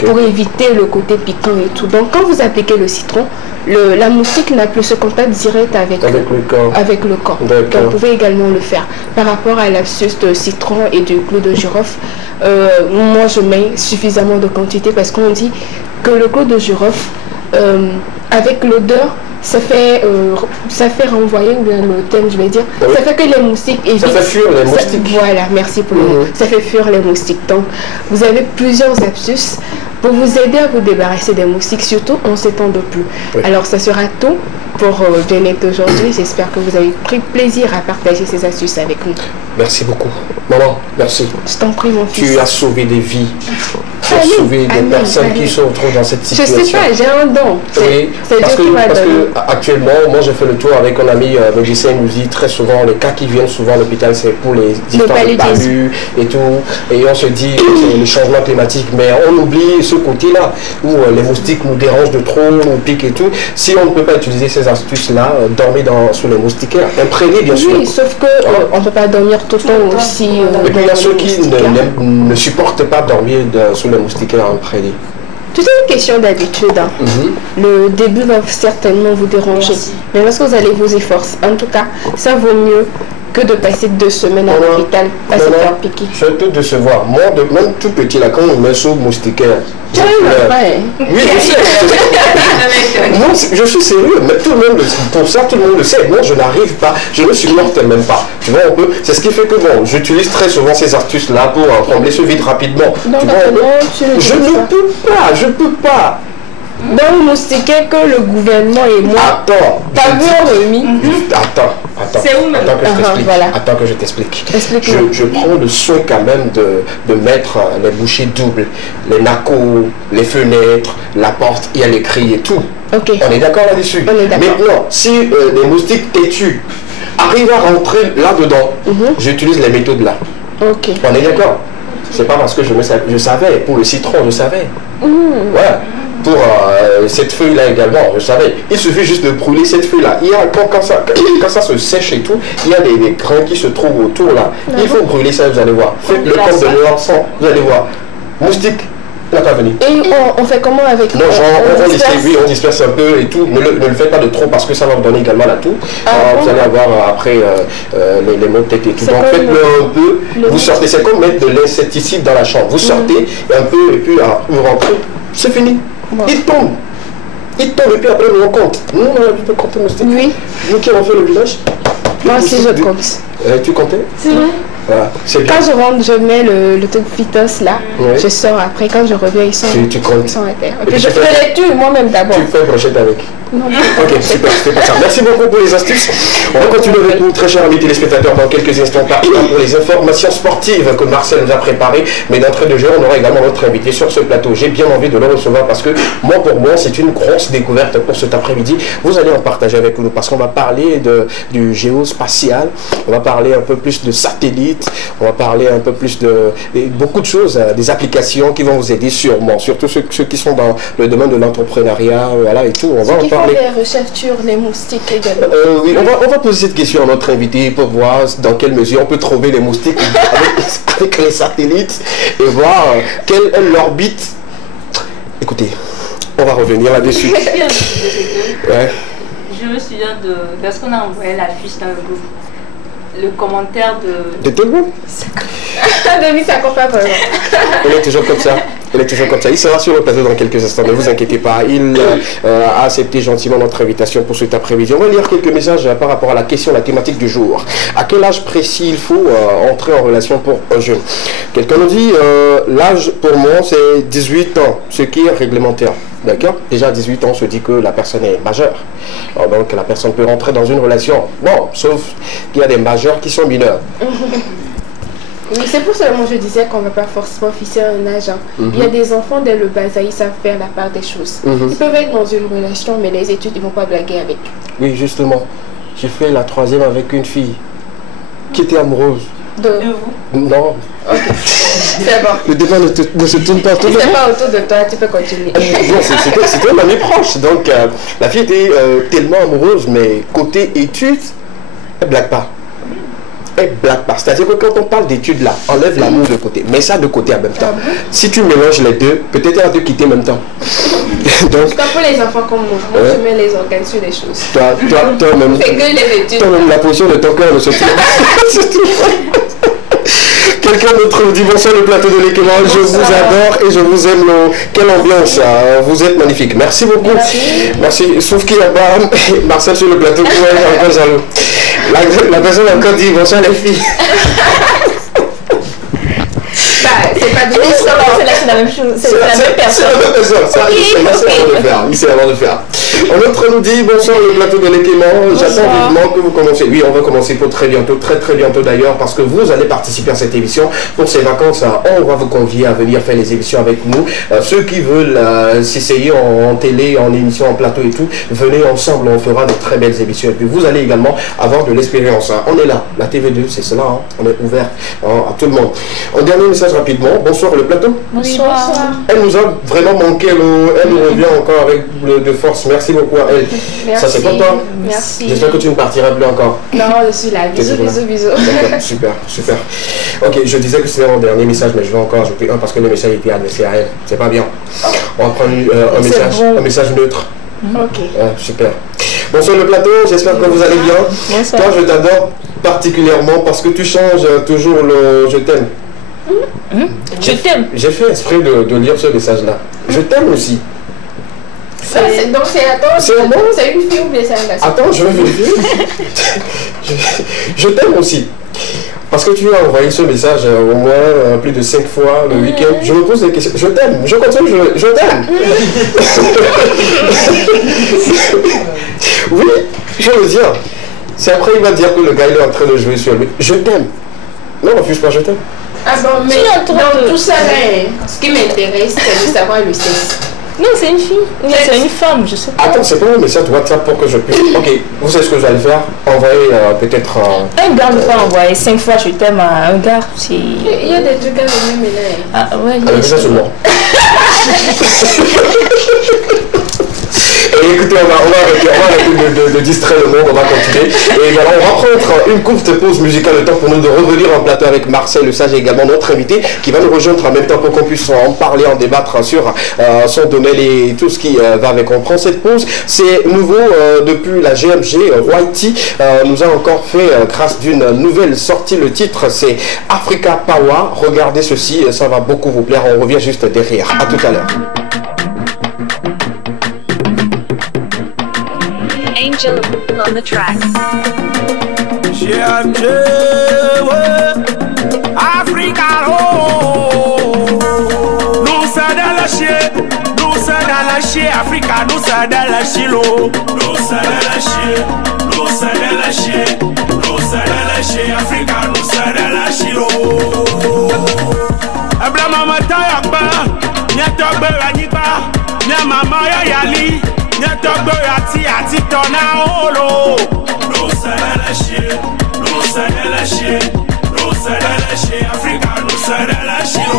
pour éviter le côté piquant et tout. Donc quand vous appliquez le citron, la moustique n'a plus ce contact direct avec le corps. Donc vous pouvez également le faire. Par rapport à l'astuce de citron et du clou de girofle, moi je mets suffisamment de quantité parce qu'on dit que le clou de girofle, avec l'odeur, ça fait renvoyer, ou bien le thème, je vais dire, ça fait que les moustiques évitent. Ça fait fuir les moustiques. Voilà, merci pour le mot. Ça fait fuir les moustiques. Donc, vous avez plusieurs astuces pour vous aider à vous débarrasser des moustiques, surtout en ces temps de pluie. Alors, ça sera tout pour Bien-être aujourd'hui. J'espère que vous avez pris plaisir à partager ces astuces avec nous. Merci beaucoup. Maman, merci. Je t'en prie, mon fils. Tu as sauvé des vies. Tu as sauvé des personnes qui se retrouvent dans cette situation. Je sais pas, j'ai un don. Oui, parce que actuellement, moi j'ai fait le tour avec un ami médecin, il nous dit très souvent, les cas qui viennent souvent à l'hôpital, c'est pour les histoires de palud et tout. Et on se dit, c'est le changement climatique, mais on oublie ce côté-là, où les moustiques nous dérangent de trop, nous piquent et tout. Si on ne peut pas utiliser ces astuces-là, dormir sous les moustiquaires, imprégner bien sûr. Oui, sauf qu'on ne peut pas dormir tout le temps aussi. Et puis il y a ceux qui ne supportent pas dormir sous les moustiquaires imprégnés. Tout est une question d'habitude. Le début va certainement vous déranger. Mais lorsque vous allez vous efforcer, en tout cas, ça vaut mieux que de passer 2 semaines à l'hôpital à se faire piquer. Je peux te décevoir. Moi, même tout petit, là, quand on me met sous moustiquaire, oui, je sais. Non, je suis sérieux, mais tout le monde, pour ça, tout le monde le sait. Moi, je n'arrive pas, je ne supporte même pas. Tu vois, c'est ce qui fait que bon, j'utilise très souvent ces astuces-là pour combler ce vide rapidement. Non, tu vois, je ne peux pas. Dans le moustiquaire que le gouvernement et moi t'avons remis. Attends. C'est où même? Attends que je t'explique. Explique-moi. Je prends le soin quand même de mettre les bouchées doubles, les nacos, les fenêtres, la porte, il y a les grilles et tout. On est d'accord là-dessus. Maintenant, si les moustiques têtus arrivent à rentrer là-dedans, j'utilise les méthodes là. On est d'accord? C'est pas parce que je savais, pour le citron, je savais. Ouais. Pour cette feuille-là également, je savais. Il suffit juste de brûler cette feuille-là. Quand ça se sèche et tout, il y a des grains qui se trouvent autour là. Il faut brûler ça, vous allez voir. Faites le comme de l'encens, vous allez voir. Moustique, il n'a pas venu. Et on fait comment avec non, on disperse un peu et tout. Ne le faites pas de trop parce que ça va vous donner également la toux. Vous allez avoir après les maux de tête et tout. Donc faites-le un peu. Vous sortez, c'est comme mettre de l'insecticide dans la chambre. Vous sortez un peu et puis vous rentrez. C'est fini. Il tombe et puis après nous on compte. Nous on a pu compter moustique. Oui. Nous qui avons fait le village. Moi aussi je compte. Tu comptais? C'est vrai. Voilà, c'est bien. Quand je rentre, je mets le truc Vitos là, je sors après, quand je reviens, ils sont à terre. Et puis je fais les tue moi-même d'abord. Tu fais une brochette avec? Non. Ok, super, c'était pour ça. Merci beaucoup pour les astuces. On va continuer avec vous, très chers amis téléspectateurs, dans quelques instants pour les informations sportives que Marcel nous a préparées. Mais d'entrée de jeu, on aura également notre invité sur ce plateau. J'ai bien envie de le recevoir parce que pour moi, c'est une grosse découverte pour cet après-midi. Vous allez en partager avec nous parce qu'on va parler du géospatial, on va parler un peu plus de satellites, satellites. On va parler un peu plus de beaucoup de choses, des applications qui vont vous aider sûrement, surtout ceux qui sont dans le domaine de l'entrepreneuriat, voilà et tout. On va en parler. Les recherches sur les moustiques également. Oui, on va poser cette question à notre invité pour voir dans quelle mesure on peut trouver les moustiques avec les satellites et voir quelle est l'orbite. Écoutez, on va revenir là-dessus. Ouais. Je me souviens de lorsqu'on a envoyé la fiche dans le groupe. Le commentaire de tout le monde. Denis, ça compte pas vraiment. Elle est toujours comme ça. Elle est toujours comme ça. Il sera sur le plateau dans quelques instants. Ne vous inquiétez pas. Il a accepté gentiment notre invitation pour cet après-midi. On va lire quelques messages par rapport à la question, la thématique du jour. À quel âge précis il faut entrer en relation pour un jeune? Quelqu'un nous dit l'âge pour moi c'est 18 ans, ce qui est réglementaire. D'accord? Déjà à 18 ans, on se dit que la personne est majeure. Alors, donc la personne peut rentrer dans une relation. Bon, sauf qu'il y a des majeurs qui sont mineurs. Oui, c'est pour ça que moi je disais qu'on ne va pas forcément fixer un âge. Il y a des enfants dès le bas âge, ils savent faire la part des choses. Ils peuvent être dans une relation, mais les études, ils ne vont pas blaguer avec. Oui, justement. J'ai fait la 3e avec une fille qui était amoureuse. De vous? Non. Ok. C'est bon. Le débat ne se tourne pas autour de toi. C'est pas autour de toi, tu peux continuer. C'était un ami proche. Donc, la fille était tellement amoureuse, mais côté études, elle ne blague pas. Elle blague pas. C'est-à-dire que quand on parle d'études là, enlève l'amour de côté. Mets ça de côté en même temps. Si tu mélanges les deux, peut-être elle va te quitter en même temps. Donc, pour les enfants comme moi, je mets les organes sur les choses. Toi-même. Fais que les études. Toi-même, la position de ton cœur ne se trouve. Quelqu'un d'autre vous dit bonsoir le plateau de l'équipement, je vous adore et je vous aime. Quelle ambiance, vous êtes magnifique. Merci beaucoup. Merci. Sauf qu'il y a pas Marcel sur le plateau qui est encore jaloux. La personne a encore dit bonsoir les filles. C'est pas de c'est la même chose. C'est la même personne. C'est la même personne. Il sait avant de faire. Un autre nous dit bonsoir le plateau de l'équipement. J'attends vivement que vous commenciez. Oui, on va commencer pour très bientôt d'ailleurs, parce que vous allez participer à cette émission. Pour ces vacances, on va vous convier à venir faire les émissions avec nous. Ceux qui veulent s'essayer en télé, en émission, en plateau et tout, venez ensemble, on fera de très belles émissions. Et puis vous allez également avoir de l'expérience. On est là, la TV2, c'est cela, on est ouvert à tout le monde. Un dernier message rapidement. Bonsoir le plateau. Bonsoir. Elle nous a vraiment manqué, elle nous revient encore avec de force. Merci beaucoup à elle. Merci. Ça c'est pour toi. Merci. J'espère que tu ne partiras plus encore. Non, je suis là. Bisous. D'accord, super. Ok, je disais que c'était mon dernier message, mais je vais encore ajouter un parce que le message était adressé à elle. C'est pas bien. On va prendre un message neutre. Ok. Super. Bonsoir le plateau, j'espère que vous allez bien. Bonsoir. Toi, je t'adore particulièrement parce que tu changes toujours le je t'aime. Je t'aime. J'ai fait exprès de lire ce message-là. Je t'aime aussi. Donc c'est une fille ou bien c'est un garçon? Attends, je vais vérifier. Je t'aime aussi. Parce que tu as envoyé ce message au moins plus de 5 fois le week-end. Je me pose des questions. Je t'aime. Je continue, je t'aime. Oui, je veux dire. C'est après il va dire que le gars il est en train de jouer sur lui. Je t'aime. Non, refuse pas, je t'aime. Ah bon, mais dans tout ça, ce qui m'intéresse, c'est de savoir le sexe. Non, c'est une fille. C'est une femme, je sais pas. Attends, c'est pas un message WhatsApp pour que je puisse. Ok, vous savez ce que je vais faire? Envoyer peut-être. Un gars ne peut pas envoyer 5 fois je t'aime à un gars. Il y a des trucs à le même là. Ah ouais, avec ça seulement. Et écoutez, on va arrêter de distraire le monde, on va continuer. Et voilà, on va prendre une courte pause musicale, le temps pour nous de revenir en plateau avec Marcel Le Sage et également notre invité qui va nous rejoindre en même temps pour qu'on puisse en parler, en débattre sur son domaine et tout ce qui va avec. On prend cette pause. C'est nouveau depuis la GMG. Whitey nous a encore fait grâce d'une nouvelle sortie. Le titre c'est Africa Power. Regardez ceci, ça va beaucoup vous plaire. On revient juste derrière. À tout à l'heure. Angel on the track. Africa, nous sommes dans la chier, Africa, nous sommes dans la chilo, nous sommes dans la chier, Africa, nous sommes dans la chilo. Abla mama tayakba, nyatogbe raniba, nyamama yali. Nyatogbe ati tona olo. Nous sommes dans la chier, lâcher, Africa nous sera lâcher.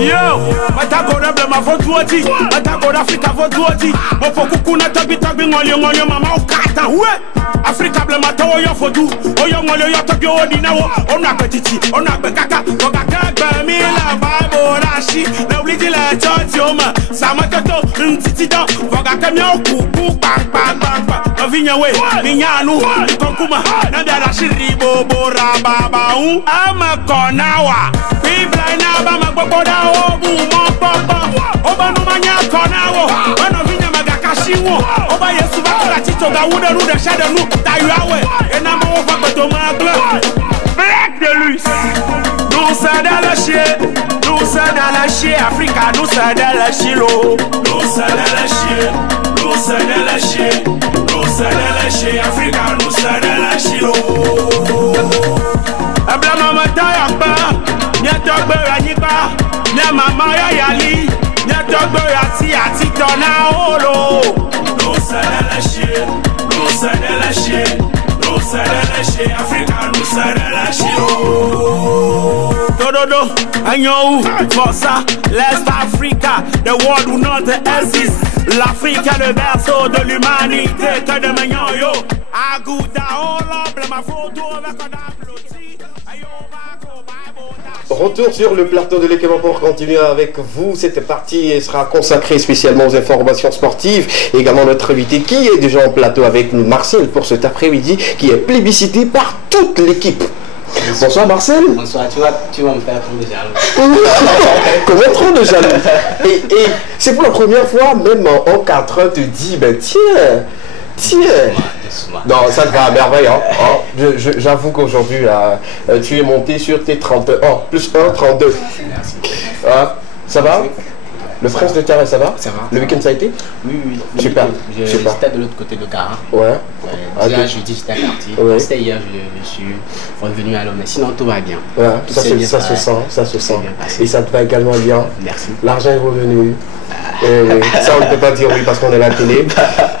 Yo, Matagora blema votuoti, Matagora Africa votuoti. Mofoku kuna tabi ngolio mama okata. Ouais, Africa blema to yo fodu, oyo ngolio yo tabi odinawo. Ona petiti, ona bekaka, okaka bamila babo rashi. Na ulidi la chotioma, samatoto ntitida, vogaka myo kuku bang bang bang bang. Vinya we, minyanu, konkuma, na biara shiribo bora baba un. Ama konawa, we blind na ba magboda. Oba no manya konawo, ono vinya magakashiwo. Oba Yesu bakora titoga wuda ruda shada nu tayuawe. Ena mo fa bato magla. Break de lui. Nous ça dans la chier, nous ça dans la chier, Africa nous ça dans la chilo. Nous ça dans la chier, nous ça dans la chier, nous ça dans la chier, Africa nous ça dans la chilo. Abla mama tayakba, nyatogbe yanyiba. Nya mama ya yali, nya togbo ati tona olo. No sala lâcher, no sala lâcher, no sala lâcher, Africa no sala lâcher. Tododo, agnou, força, l'Est Africa, the world will not exist. L'Afrique est le berceau de l'humanité, que de mignon yo. Agouda, oh l'homme, ma photo avec un applaudi. Retour sur le plateau de l'équipement pour continuer avec vous. Cette partie sera consacrée spécialement aux informations sportives. Et également notre invité qui est déjà en plateau avec nous, Marcel, pour cet après-midi, qui est plébiscité par toute l'équipe. Bonsoir Marcel. Bonsoir, tu vas me faire trop de jaloux. Comment trop de jaloux? Et c'est pour la première fois, même en 4 ans, te dis, ben tiens. Non, ça te va à merveille. Hein. J'avoue qu'aujourd'hui, tu es monté sur tes 31. Plus 1, 32. Merci. Ça va? Le prince de Terre, ça va? Ça va. Le week-end, ça a été? Oui. Super. J'étais de l'autre côté de Gara. Ouais. Là, jeudi, j'étais parti. Ouais. C'était hier, je suis revenu à l'homme. Mais sinon, tout va bien. Ouais, ça se sent. Et ça te va également bien. Merci. L'argent est revenu. Oui. Ça, on ne peut pas dire oui parce qu'on est à la télé.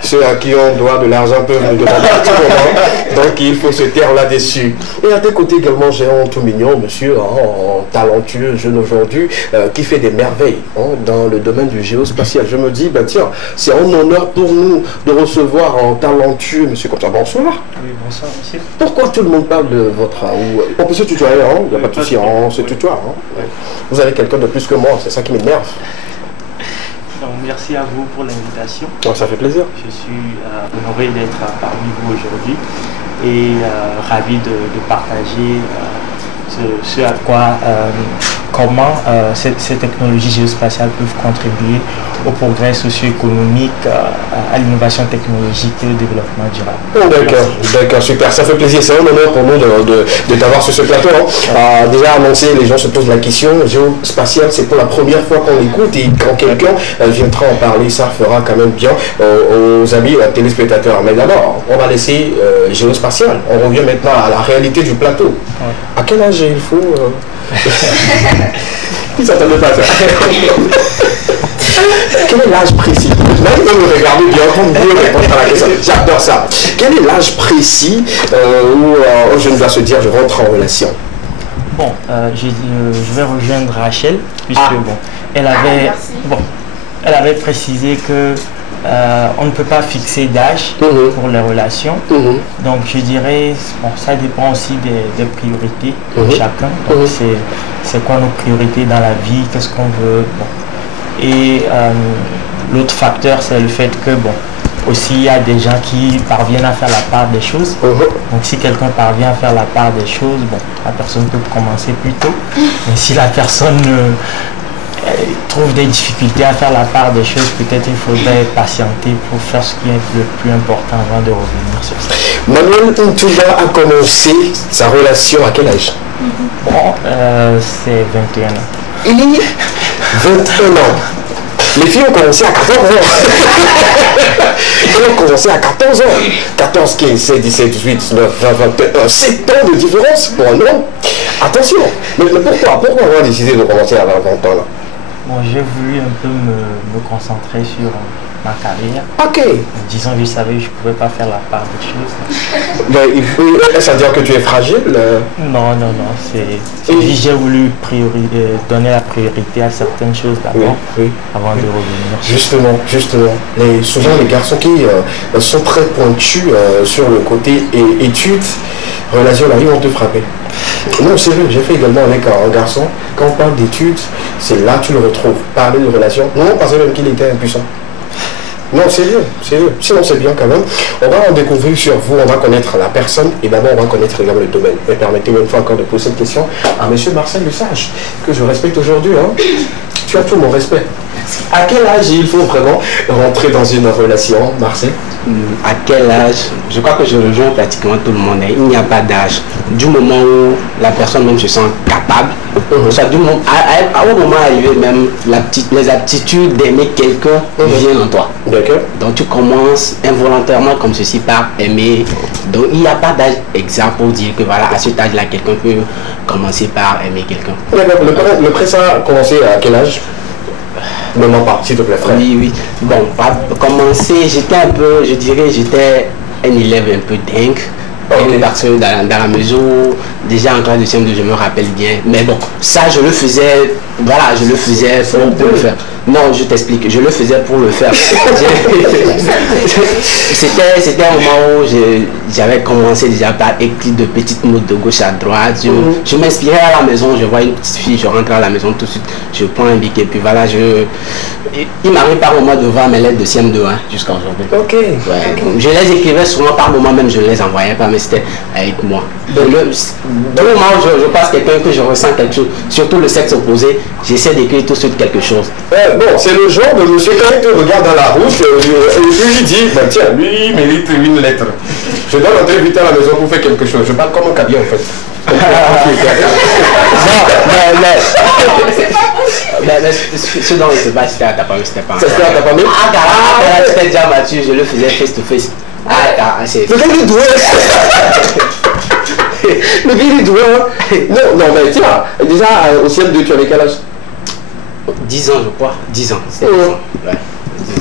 Ceux à qui on doit de l'argent peuvent nous demander à tout moment. Donc il faut se taire là-dessus. Et à tes côtés également, j'ai un tout mignon monsieur, talentueux, jeune aujourd'hui, qui fait des merveilles dans le domaine du géospatial. Je me dis, ben tiens, c'est un honneur pour nous de recevoir un talentueux monsieur comme ça. Bonsoir. Oui, bonsoir monsieur. Pourquoi tout le monde parle de votre... On peut se tutoyer, il n'y a pas de souci, on se tutoie. Ouais. Vous avez quelqu'un de plus que moi, c'est ça qui m'énerve. Donc, merci à vous pour l'invitation. Ça fait plaisir. Je suis honoré d'être parmi vous aujourd'hui et ravi de partager ce à quoi, comment ces technologies géospatiales peuvent contribuer au progrès socio-économique, à l'innovation technologique et au développement durable. D'accord, super, ça fait plaisir, c'est un honneur pour nous de t'avoir sur ce plateau. Déjà annoncé, les gens se posent la question, géospatial, c'est pour la première fois qu'on l'écoute et quand quelqu'un viendra en parler, ça fera quand même bien aux amis téléspectateurs. Mais d'abord, on va laisser géospatial, on revient maintenant à la réalité du plateau. Ouais. À quel âge il faut Qui s'attendait pas à ça? Quel est l'âge précis? Là, il faut me regarder bien pour mieux répondre à la question. J'adore ça. Quel est l'âge précis où un jeune doit se dire je rentre en relation? Bon, je vais rejoindre Rachel, puisque elle avait précisé que on ne peut pas fixer d'âge pour les relations. Donc je dirais, ça dépend aussi des priorités de chacun. Donc c'est quoi nos priorités dans la vie, qu'est-ce qu'on veut. Et l'autre facteur, c'est le fait que aussi il y a des gens qui parviennent à faire la part des choses. Donc si quelqu'un parvient à faire la part des choses, la personne peut commencer plus tôt. Mais si la personne trouve des difficultés à faire la part des choses, peut-être il faudrait patienter pour faire ce qui est le plus important avant de revenir sur ça. Manuel Ntouga a commencé sa relation à quel âge? C'est 21 ans. Il est 21 ans. Les filles ont commencé à 14 ans. Elles ont commencé à 14 ans. 14, 15, 16, 17, 18, 19, 20, 21. 7 ans de différence pour un homme. Attention. Mais pourquoi avoir décidé de commencer à 20 ans là? J'ai voulu un peu me concentrer sur ma carrière. Ok. Disons, je savais que je ne pouvais pas faire la part des choses. Ben, ça veut dire que tu es fragile? Non, non, non. J'ai voulu donner la priorité à certaines choses d'abord, avant de revenir. Justement. Souvent, les garçons qui sont très pointus sur le côté études, relations, là, ils vont te frapper. Non, c'est vrai, j'ai fait également avec un garçon. Quand on parle d'études, c'est là que tu le retrouves. Parler de relations. Non, on pensait même qu'il était impuissant. Non, c'est vieux. Sinon, c'est bien quand même. On va en découvrir sur vous, on va connaître la personne et d'abord, on va connaître également le domaine. Mais permettez-moi une fois encore de poser cette question à M. Marcel Lesage, que je respecte aujourd'hui. Tu as tout mon respect. À quel âge il faut vraiment rentrer dans une relation, Marcel? À quel âge? Je crois que je rejoins pratiquement tout le monde. Il n'y a pas d'âge. Du moment où la personne même se sent capable, ça, du moment, au moment arrivé même, les aptitudes d'aimer quelqu'un viennent en toi. Donc tu commences involontairement comme ceci par aimer. Donc il n'y a pas d'âge exact pour dire que voilà, à cet âge-là, quelqu'un peut commencer par aimer quelqu'un. Le prêt, ça a commencé à quel âge? Ne mens pas, s'il te plaît, frère. Oui. Bon, pour commencer, j'étais un peu, je dirais, j'étais un élève un peu dingue. Parce que dans la mesure, déjà en classe de CM2, je me rappelle bien. Mais bon, ça, je le faisais, voilà, je le faisais pour le faire. Non, je t'explique, je le faisais pour le faire. C'était un moment où j'avais commencé déjà par écrire de petites notes de gauche à droite. Je m'inspirais à la maison, je vois une petite fille, je rentre à la maison tout de suite, je prends un bic et puis voilà, il m'arrive par moment de voir mes lettres de CM2 jusqu'à aujourd'hui. Je les écrivais souvent par moment, même je ne les envoyais pas, mais c'était avec moi. Donc, du moment où je passe quelqu'un que je ressens quelque chose, surtout le sexe opposé, j'essaie d'écrire tout de suite quelque chose. Bon, c'est le genre de monsieur quand il te regarde dans la route et puis il dit, bah, tiens, lui il mérite une lettre. Je dois rentrer vite à la maison pour faire quelque chose. Je parle comme un cabier en fait. Ce dont je ne sais pas si c'était à ta famille, c'était pas. C'était à ta famille? C'était déjà mature, je le faisais face to face. C'est. Le gars il est doué. Le gars il est doué. Non, mais tiens, déjà au CM2, tu avais quel âge? 10 ans, je crois. 10 ans. Ouais.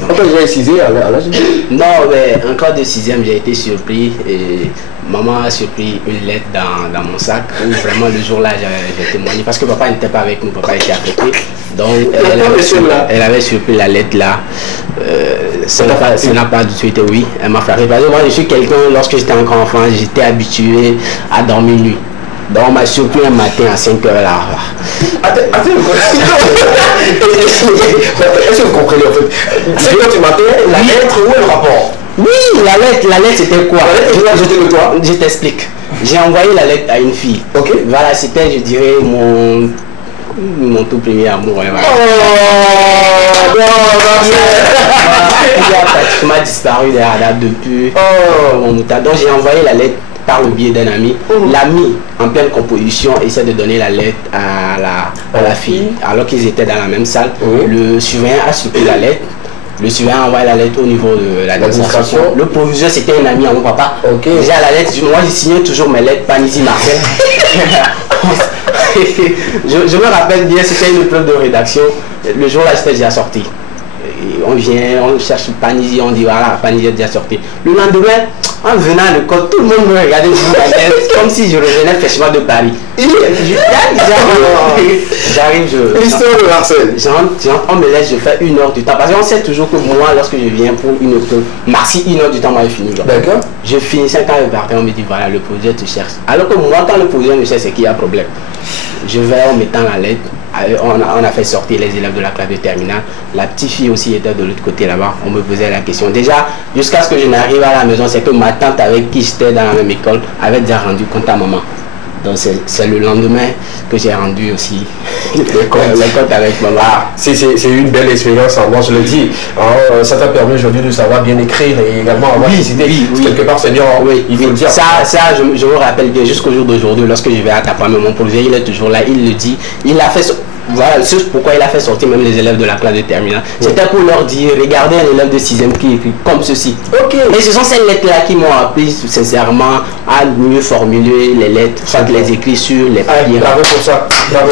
Pourquoi j'ai incisé à l'âge? Non, mais encore de 6e, j'ai été surpris. Et maman a surpris une lettre dans mon sac où vraiment le jour-là, j'ai témoigné. Parce que papa n'était pas avec nous, papa était à côté. Donc, elle avait surpris la lettre là. Ça n'a pas du tout été oui. Elle m'a frappé. Parce que moi, je suis quelqu'un, lorsque j'étais encore enfant, j'étais habitué à dormir nuit. Donc on m'a surpris un matin à 5 h là. Attends, est-ce que vous comprenez en fait? 5 h du matin, la lettre, où est le rapport? Oui, la lettre c'était quoi? J'étais de toi. Je t'explique. J'ai envoyé la lettre à une fille. Ok. Voilà, c'était, je dirais, mon tout premier amour. Voilà. Oh, il a pratiquement disparu depuis mon moutard. Donc j'ai envoyé la lettre par le biais d'un ami. L'ami, en pleine composition, essaie de donner la lettre à la fille, alors qu'ils étaient dans la même salle. Le surveillant a surpris la lettre. Le surveillant a envoyé la lettre au niveau de l'administration. Le proviseur, c'était un ami à mon papa. Déjà la lettre, moi j'ai signé toujours mes lettres, Panisi Marcel. je me rappelle bien, c'était une preuve de rédaction. Le jour-là, j'étais déjà sorti. On vient, on cherche Panisi, on dit voilà, Panisi est déjà sorti. Le lendemain, en venant à l'école, tout le monde me regardait comme si je revenais fraîchement de Paris. J'arrive, l'histoire de Marcel. On me laisse, je fais 1 heure du temps. Parce qu'on sait toujours que moi, lorsque je viens pour une autre, maxi 1 heure du temps, moi je finis. D'accord. Je finissais quand je partais, on me dit voilà, le projet te cherche. Alors que moi, quand le projet me cherche, c'est qu'il y a problème. Je vais en mettant la lettre. On a fait sortir les élèves de la classe de terminale. La petite fille aussi était de l'autre côté là-bas. On me posait la question. Déjà, jusqu'à ce que je n'arrive à la maison, c'est que ma tante avec qui j'étais dans la même école avait déjà rendu compte à maman. Donc c'est le lendemain que j'ai rendu aussi le compte avec maman. C'est une belle expérience, moi je le dis. Ça t'a permis aujourd'hui de savoir bien écrire et également avoir des idées. Quelque part c'est bien, il faut le dire. Ça je me rappelle bien jusqu'au jour d'aujourd'hui, lorsque je vais à Tapa, mon projet il est toujours là, il le dit. Il a fait voilà, c'est pourquoi il a fait sortir même les élèves de la classe de terminale. C'était pour leur dire, regardez un élève de 6e qui écrit comme ceci. Et ce sont ces lettres-là qui m'ont appris sincèrement à mieux formuler les lettres, soit les écrire sur les papiers. Bravo pour ça, bravo.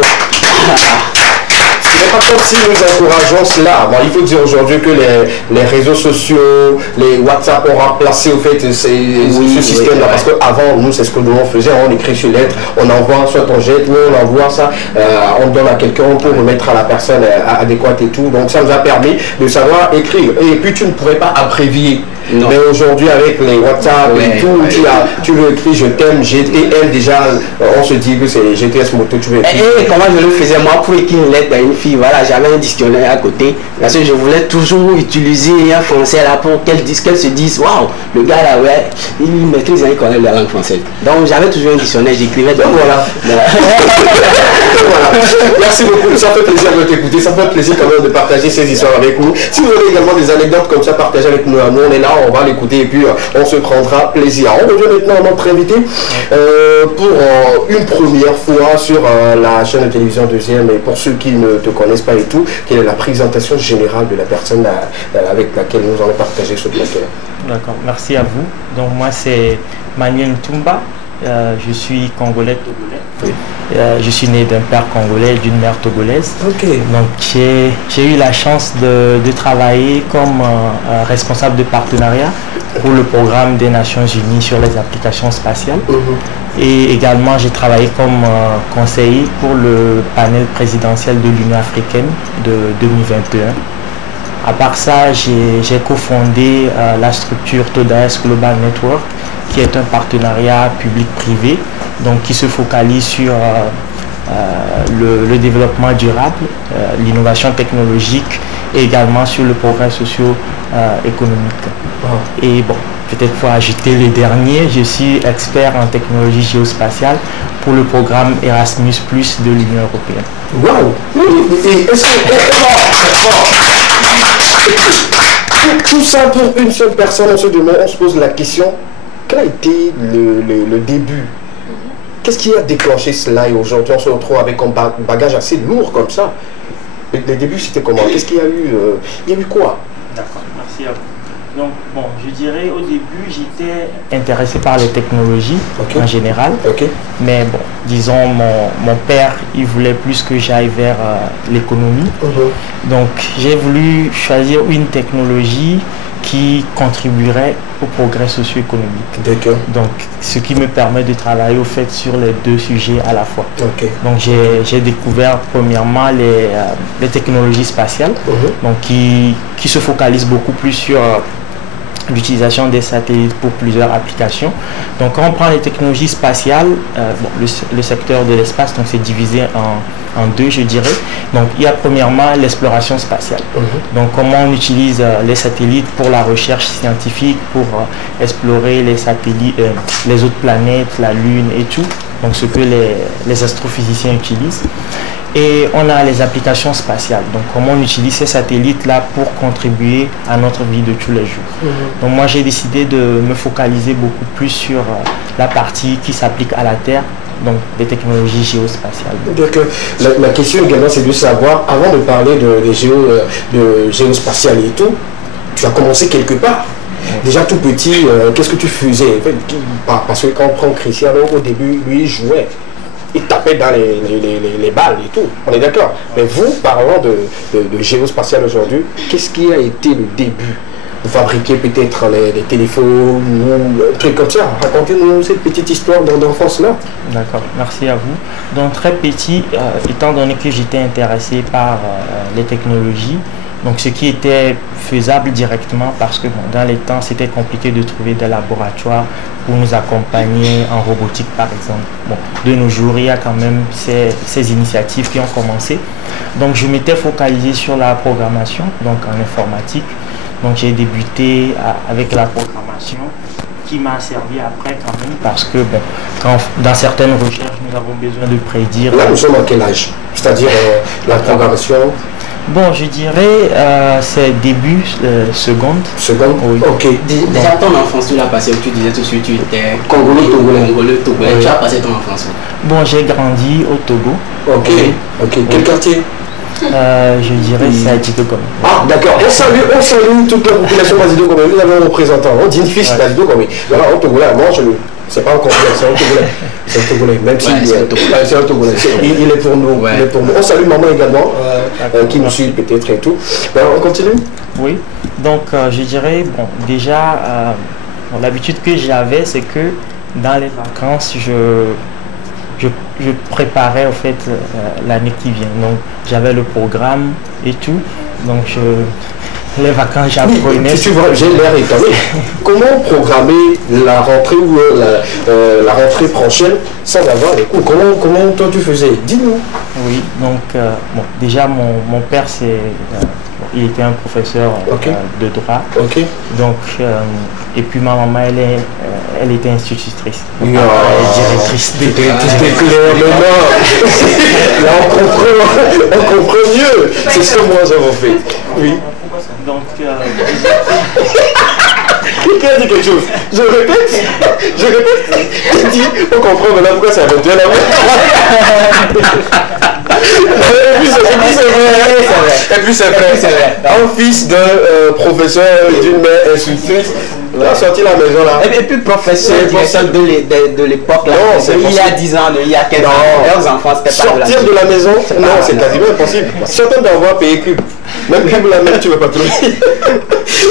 n'est pas comme si nous encourageons cela. Bon, il faut dire aujourd'hui que les réseaux sociaux, les WhatsApp ont remplacé au fait ce système-là. Parce qu'avant, nous, c'est ce que nous faisions. On écrit sur lettre, on envoie, soit on jette, nous on envoie ça, on donne à quelqu'un pour remettre à la personne adéquate et tout. Donc ça nous a permis de savoir écrire. Et puis tu ne pourrais pas abrévier. Non. Mais aujourd'hui avec les WhatsApp et tout, tu veux écrire je t'aime, GTM déjà, on se dit que c'est GTS moto, tu veux écrire. Et comment je le faisais moi pour écrire une lettre à une fille, voilà, j'avais un dictionnaire à côté, parce que je voulais toujours utiliser un français là pour qu'elle se dise, waouh, le gars là, ouais, il maîtrise, il connaît la langue française. Donc j'avais toujours un dictionnaire, j'écrivais. Donc voilà. Voilà. Merci beaucoup, ça fait plaisir de t'écouter, ça fait plaisir quand même de partager ces histoires avec nous. Si vous avez également des anecdotes comme ça, partagez avec nous, on est là, on va l'écouter et puis on se prendra plaisir. On revient maintenant à notre invité pour une première fois sur la chaîne de télévision Deuxième, et pour ceux qui ne te connaissent pas et tout, quelle est la présentation générale de la personne avec laquelle nous allons partager ce plateau. D'accord, merci à vous. Donc moi c'est Manuel Ntumba. Je suis congolais togolais. Oui. Je suis né d'un père congolais et d'une mère togolaise. Okay. Donc j'ai eu la chance de travailler comme responsable de partenariat pour le programme des Nations Unies sur les applications spatiales. Et également j'ai travaillé comme conseiller pour le panel présidentiel de l'Union africaine de 2021. À part ça, j'ai cofondé la structure Todaes Global Network, qui est un partenariat public-privé, donc qui se focalise sur le développement durable, l'innovation technologique et également sur le progrès socio-économique. Et bon, peut-être faut ajouter le dernier, je suis expert en technologie géospatiale pour le programme Erasmus+ de l'Union européenne. Waouh! Tout ça pour une seule personne, on se pose la question, quel a été le début? Qu'est-ce qui a déclenché cela? Et aujourd'hui on se retrouve avec un bagage assez lourd comme ça. Le début c'était comment? Qu'est-ce qu'il y a eu? Il y a eu quoi? D'accord, merci à vous. Donc bon, je dirais au début j'étais intéressé par les technologies en général, mais bon, disons mon père il voulait plus que j'aille vers l'économie, donc j'ai voulu choisir une technologie qui contribuerait au progrès socio-économique. Donc ce qui me permet de travailler au fait sur les deux sujets à la fois. Donc j'ai découvert premièrement les technologies spatiales, donc qui se focalisent beaucoup plus sur l'utilisation des satellites pour plusieurs applications. Donc quand on prend les technologies spatiales, le secteur de l'espace, donc c'est divisé en deux, je dirais. Donc il y a premièrement l'exploration spatiale. Donc comment on utilise les satellites pour la recherche scientifique, pour explorer les satellites, les autres planètes, la Lune et tout. Donc ce que les astrophysiciens utilisent. Et on a les applications spatiales. Donc comment on utilise ces satellites-là pour contribuer à notre vie de tous les jours. Donc moi j'ai décidé de me focaliser beaucoup plus sur la partie qui s'applique à la Terre, donc des technologies géospatiales. Donc la question également c'est de savoir, avant de parler de géospatial et tout, tu as commencé quelque part. Déjà tout petit, qu'est-ce que tu faisais? Parce que quand on prend Christian, au début, lui il jouait. Il tapait dans les balles et tout, on est d'accord. Mais vous, parlant de géospatial aujourd'hui, qu'est-ce qui a été le début? Vous fabriquez peut-être les téléphones ou un truc comme ça. Racontez-nous cette petite histoire d'enfance-là. D'accord, merci à vous. Donc très petit, étant donné que j'étais intéressé par les technologies, donc ce qui était faisable directement parce que bon, dans les temps c'était compliqué de trouver des laboratoires pour nous accompagner en robotique par exemple. Bon, de nos jours il y a quand même ces initiatives qui ont commencé. Donc je m'étais focalisé sur la programmation, donc en informatique. Donc j'ai débuté avec la programmation qui m'a servi après quand même parce que bon, dans certaines recherches nous avons besoin de prédire. Là nous sommes à quel âge? C'est-à-dire la programmation? Bon, je dirais c'est début seconde. Seconde, oui. Ok. Déjà ton enfance, tu l'as passé où tu disais tout de suite tu étais Congolais. Tu as passé ton enfance où? Bon, j'ai grandi au Togo. Ok. Quel quartier? Je dirais c'est à Djido Gomé. Ah d'accord, on salue toute la population d'Azido Gomé. Nous avons un représentant, on dit une fiche d'Azido Gomé. Voilà, au Togo là, moi je le... C'est pas un Congolais, c'est un Togolais. C'est un Togolais, même si c'est un Togolais. Il est pour nous. Il est pour nous. On salue maman également, qui nous suit peut-être et tout. On continue? Oui, donc je dirais, bon, déjà, l'habitude que j'avais, c'est que dans les vacances, je préparais en fait l'année qui vient. Donc j'avais le programme et tout. Donc les vacances, j'apprenais. J'ai l'air étonné. Comment programmer la rentrée ou la rentrée prochaine sans avoir les cours? Comment toi tu faisais? Dis-nous. Oui, donc bon, déjà mon père il était un professeur de droit. Donc et puis ma maman elle était institutrice. Elle est directrice de tout est clair maintenant. Là on comprend mieux. C'est ce que moi j'avais fait. Oui. Donc quelqu'un a dit quelque chose. Je répète. Il dit, on comprend maintenant pourquoi c'est éventuel. Et puis c'est vrai. Un fils d'un professeur et d'une mère institutrice. Là, sorti la maison là. Et puis professeur de l'époque là. Il y a 10 ans, il y a 15 ans. Leurs enfants, c'était pas de la sortir de la maison, non, c'est quasiment impossible. Certains d'avoir payé cube. Même cube la même, tu ne veux pas trouver.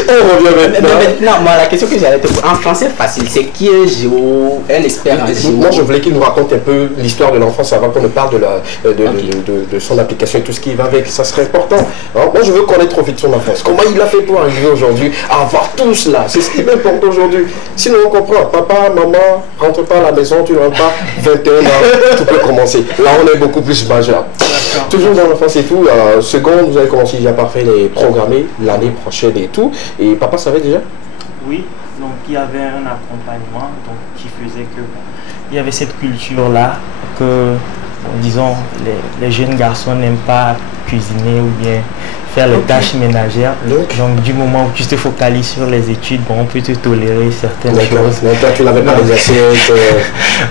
On revient maintenant. Mais maintenant, moi, la question que j'allais te poser, en français facile, c'est qui est Géo, un expert en Géo? Moi, je voulais qu'il nous raconte un peu l'histoire de l'enfance avant qu'on ne parle de son application et tout ce qui va avec. Ça serait important. Alors, moi, je veux connaître au vite son enfance. Comment il a fait pour arriver aujourd'hui à avoir tout cela? C'est ce qui m'importe aujourd'hui. Sinon, on comprend. Papa, maman, rentre pas à la maison, tu ne rentres pas. 21 ans, tout peut commencer. Là, on est beaucoup plus majeur. Toujours dans l'enfance et tout. Seconde, vous avez commencé déjà par faire les programmer l'année prochaine et tout. Et papa savait déjà? Oui, donc il y avait un accompagnement donc, qui faisait que il y avait cette culture-là que, bon, disons, les jeunes garçons n'aiment pas cuisiner ou bien faire les tâches ménagères. Donc du moment où tu te focalises sur les études, bon, on peut te tolérer certaines choses. Mais toi, tu n'avais pas les assiettes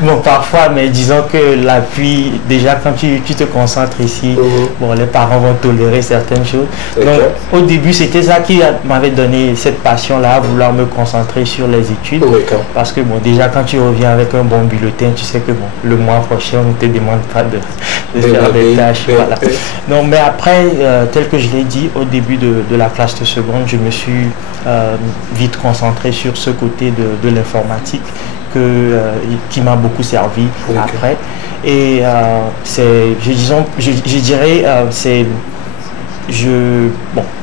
Bon, parfois, mais disons que l'appui, déjà quand tu te concentres ici, bon, les parents vont tolérer certaines choses. Donc au début, c'était ça qui m'avait donné cette passion-là, à vouloir me concentrer sur les études. Parce que bon, déjà quand tu reviens avec un bon bulletin, tu sais que bon, le mois prochain, on ne te demande pas de faire des tâches. Voilà. Donc, mais après, tel que je l'ai dit, au début de la classe de seconde, je me suis vite concentré sur ce côté de l'informatique qui m'a beaucoup servi après. Et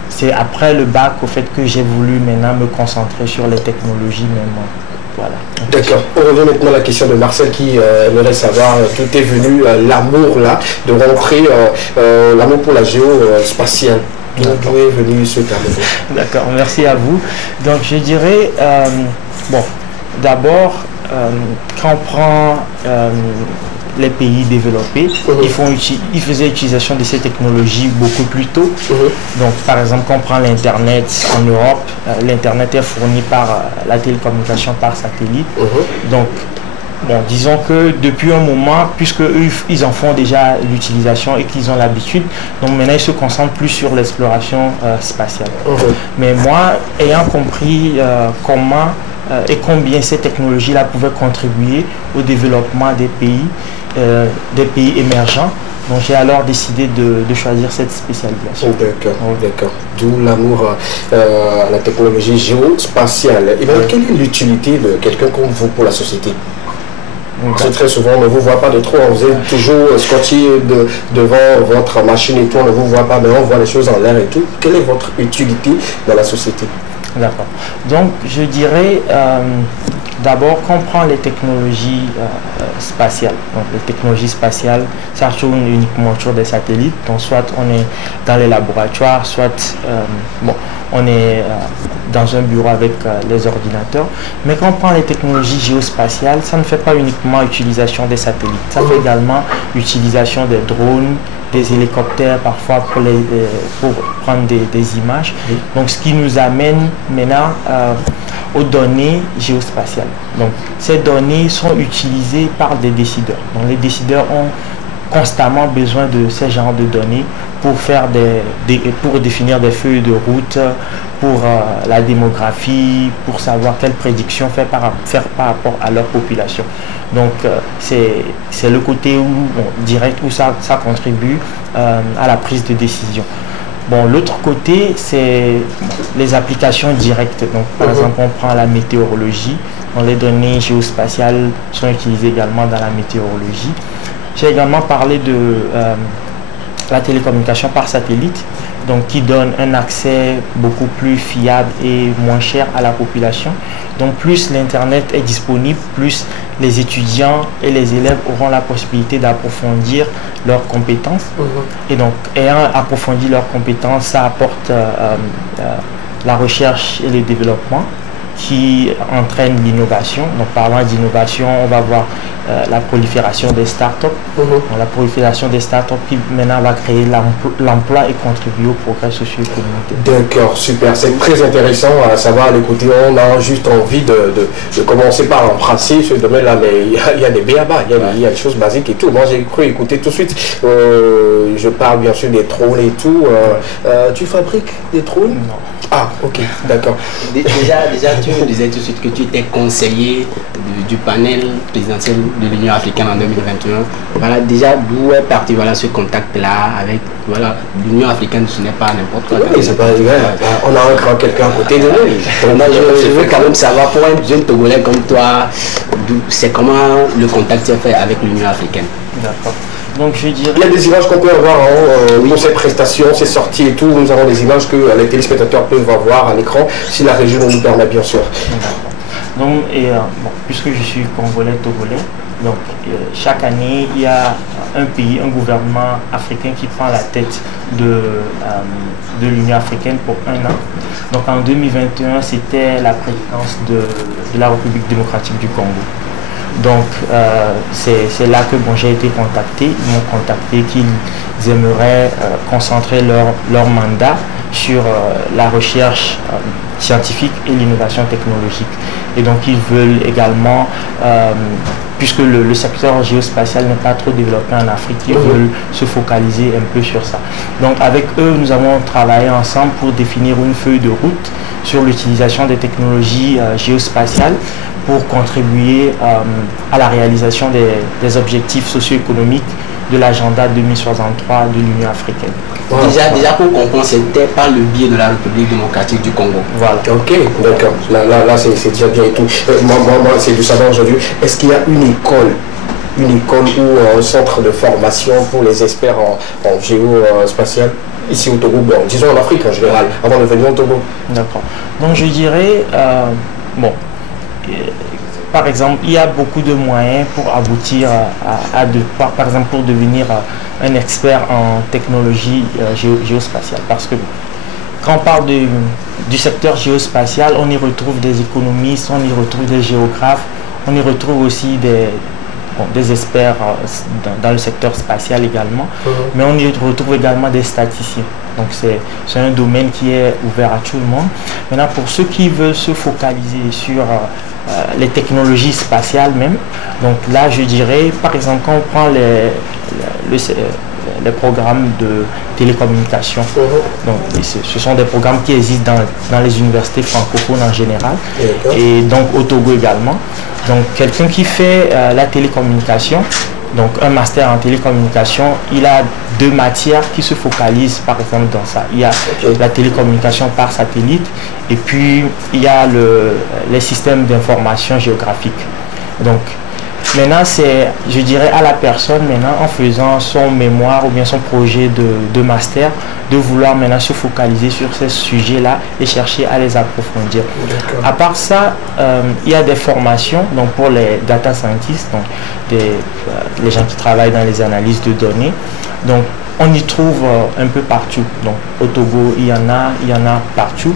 c'est après le bac au fait que j'ai voulu maintenant me concentrer sur les technologies même. Voilà. D'accord. On revient maintenant à la question de Marcel qui aimerait savoir, tout est venu, l'amour là, de rentrer, l'amour pour la géospatiale. D'où est venu ce terme? D'accord, merci à vous. Donc je dirais, bon, d'abord, quand on prend les pays développés, ils faisaient utilisation de ces technologies beaucoup plus tôt. Donc par exemple, quand on prend l'Internet en Europe, l'Internet est fourni par la télécommunication par satellite. Donc bon, disons que depuis un moment, puisque eux, ils en font déjà l'utilisation et qu'ils ont l'habitude, donc maintenant ils se concentrent plus sur l'exploration spatiale. Mais moi, ayant compris comment et combien ces technologies-là pouvaient contribuer au développement des pays émergents, donc j'ai alors décidé de choisir cette spécialisation. D'accord. D'où l'amour à la technologie géospatiale. Et bien, quelle est l'utilité de quelqu'un comme vous pour la société? C'est très souvent, on ne vous voit pas de trop, vous êtes toujours scotché devant votre machine et tout, on ne vous voit pas, mais on voit les choses en l'air et tout. Quelle est votre utilité dans la société? D'accord. Donc, je dirais, d'abord, qu'on prend les technologies spatiales. Donc, les technologies spatiales, ça tourne uniquement sur des satellites. Donc, soit on est dans les laboratoires, soit on est dans un bureau avec les ordinateurs. Mais quand on prend les technologies géospatiales, ça ne fait pas uniquement utilisation des satellites. Ça fait également utilisation des drones, des hélicoptères parfois pour prendre des images. Donc ce qui nous amène maintenant aux données géospatiales. Donc ces données sont utilisées par des décideurs. Donc les décideurs ont constamment besoin de ces genres de données pour faire pour définir des feuilles de route, pour la démographie, pour savoir quelles prédictions faire par rapport à leur population. Donc c'est le côté direct où ça contribue à la prise de décision. Bon, l'autre côté, c'est les applications directes. Donc, par exemple, on prend la météorologie. Les données géospatiales sont utilisées également dans la météorologie. J'ai également parlé de la télécommunication par satellite, donc qui donne un accès beaucoup plus fiable et moins cher à la population. Donc plus l'Internet est disponible, plus les étudiants et les élèves auront la possibilité d'approfondir leurs compétences. Et donc, ayant approfondi leurs compétences, ça apporte la recherche et le développement qui entraîne l'innovation. Donc, parlant d'innovation, on va voir la prolifération des startups. La prolifération des startups qui maintenant va créer l'emploi et contribuer au progrès socio-économique. D'accord, super. C'est très intéressant à savoir à l'écouter. On a juste envie de commencer par embrasser ce domaine-là, mais il y a des béabas, il y a des choses basiques et tout. Moi, j'ai cru écouter tout de suite. Je parle bien sûr des trônes et tout. Tu fabriques des trônes? Non. Ah, ok, d'accord. Déjà, tu me disais tout de suite que tu étais conseiller du panel présidentiel de l'Union africaine en 2021. Voilà, déjà, d'où est parti ce contact-là avec l'Union africaine, ce n'est pas n'importe quoi. Oui, c'est pas vrai. On a encore quelqu'un à côté de nous. Je veux quand même savoir, pour un jeune Togolais comme toi, c'est comment le contact s'est fait avec l'Union africaine. D'accord. Donc je dirais... Il y a des images qu'on peut avoir pour ces prestations, ces sorties et tout. Nous avons des images que les téléspectateurs peuvent voir à l'écran si la région nous permet, bien sûr. Donc, puisque je suis Congolais-Togolais, donc chaque année il y a un pays, un gouvernement africain qui prend la tête de l'Union africaine pour 1 an. Donc en 2021, c'était la présidence de la République démocratique du Congo. Donc c'est là que j'ai été contacté. Ils m'ont contacté qu'ils aimeraient concentrer leur mandat sur la recherche scientifique et l'innovation technologique. Et donc ils veulent également, puisque le secteur géospatial n'est pas trop développé en Afrique, ils veulent se focaliser un peu sur ça. Donc avec eux, nous avons travaillé ensemble pour définir une feuille de route sur l'utilisation des technologies géospatiales pour contribuer à la réalisation des objectifs socio-économiques de l'agenda 2063 de l'Union africaine. Déjà pour comprendre, c'était par le biais de la République démocratique du Congo. Voilà. Ok, d'accord. Là c'est déjà bien et tout. Moi c'est du savoir aujourd'hui. Est-ce qu'il y a une école ou un centre de formation pour les experts en géospatial ici au Togo, disons en Afrique en général, avant de venir au Togo? D'accord. Donc je dirais, par exemple, il y a beaucoup de moyens pour aboutir par exemple, pour devenir un expert en technologie géospatiale. Parce que quand on parle du secteur géospatial, on y retrouve des économistes, on y retrouve des géographes, on y retrouve aussi des experts dans le secteur spatial également, mais on y retrouve également des statisticiens. Donc c'est un domaine qui est ouvert à tout le monde. Maintenant, pour ceux qui veulent se focaliser sur les technologies spatiales même, donc là je dirais, par exemple, quand on prend les programmes de télécommunication, donc ce sont des programmes qui existent dans les universités francophones en général, et donc au Togo également. Donc quelqu'un qui fait la télécommunication, donc un master en télécommunication, il a 2 matières qui se focalisent par exemple dans ça. Il y a la télécommunication par satellite et puis il y a les systèmes d'information géographique. Donc maintenant c'est, je dirais, à la personne maintenant en faisant son mémoire ou bien son projet de master de vouloir maintenant se focaliser sur ces sujets-là et chercher à les approfondir. À part ça, il y a des formations donc pour les data scientists, donc les gens qui travaillent dans les analyses de données. Donc on y trouve un peu partout. Donc au Togo, il y en a partout.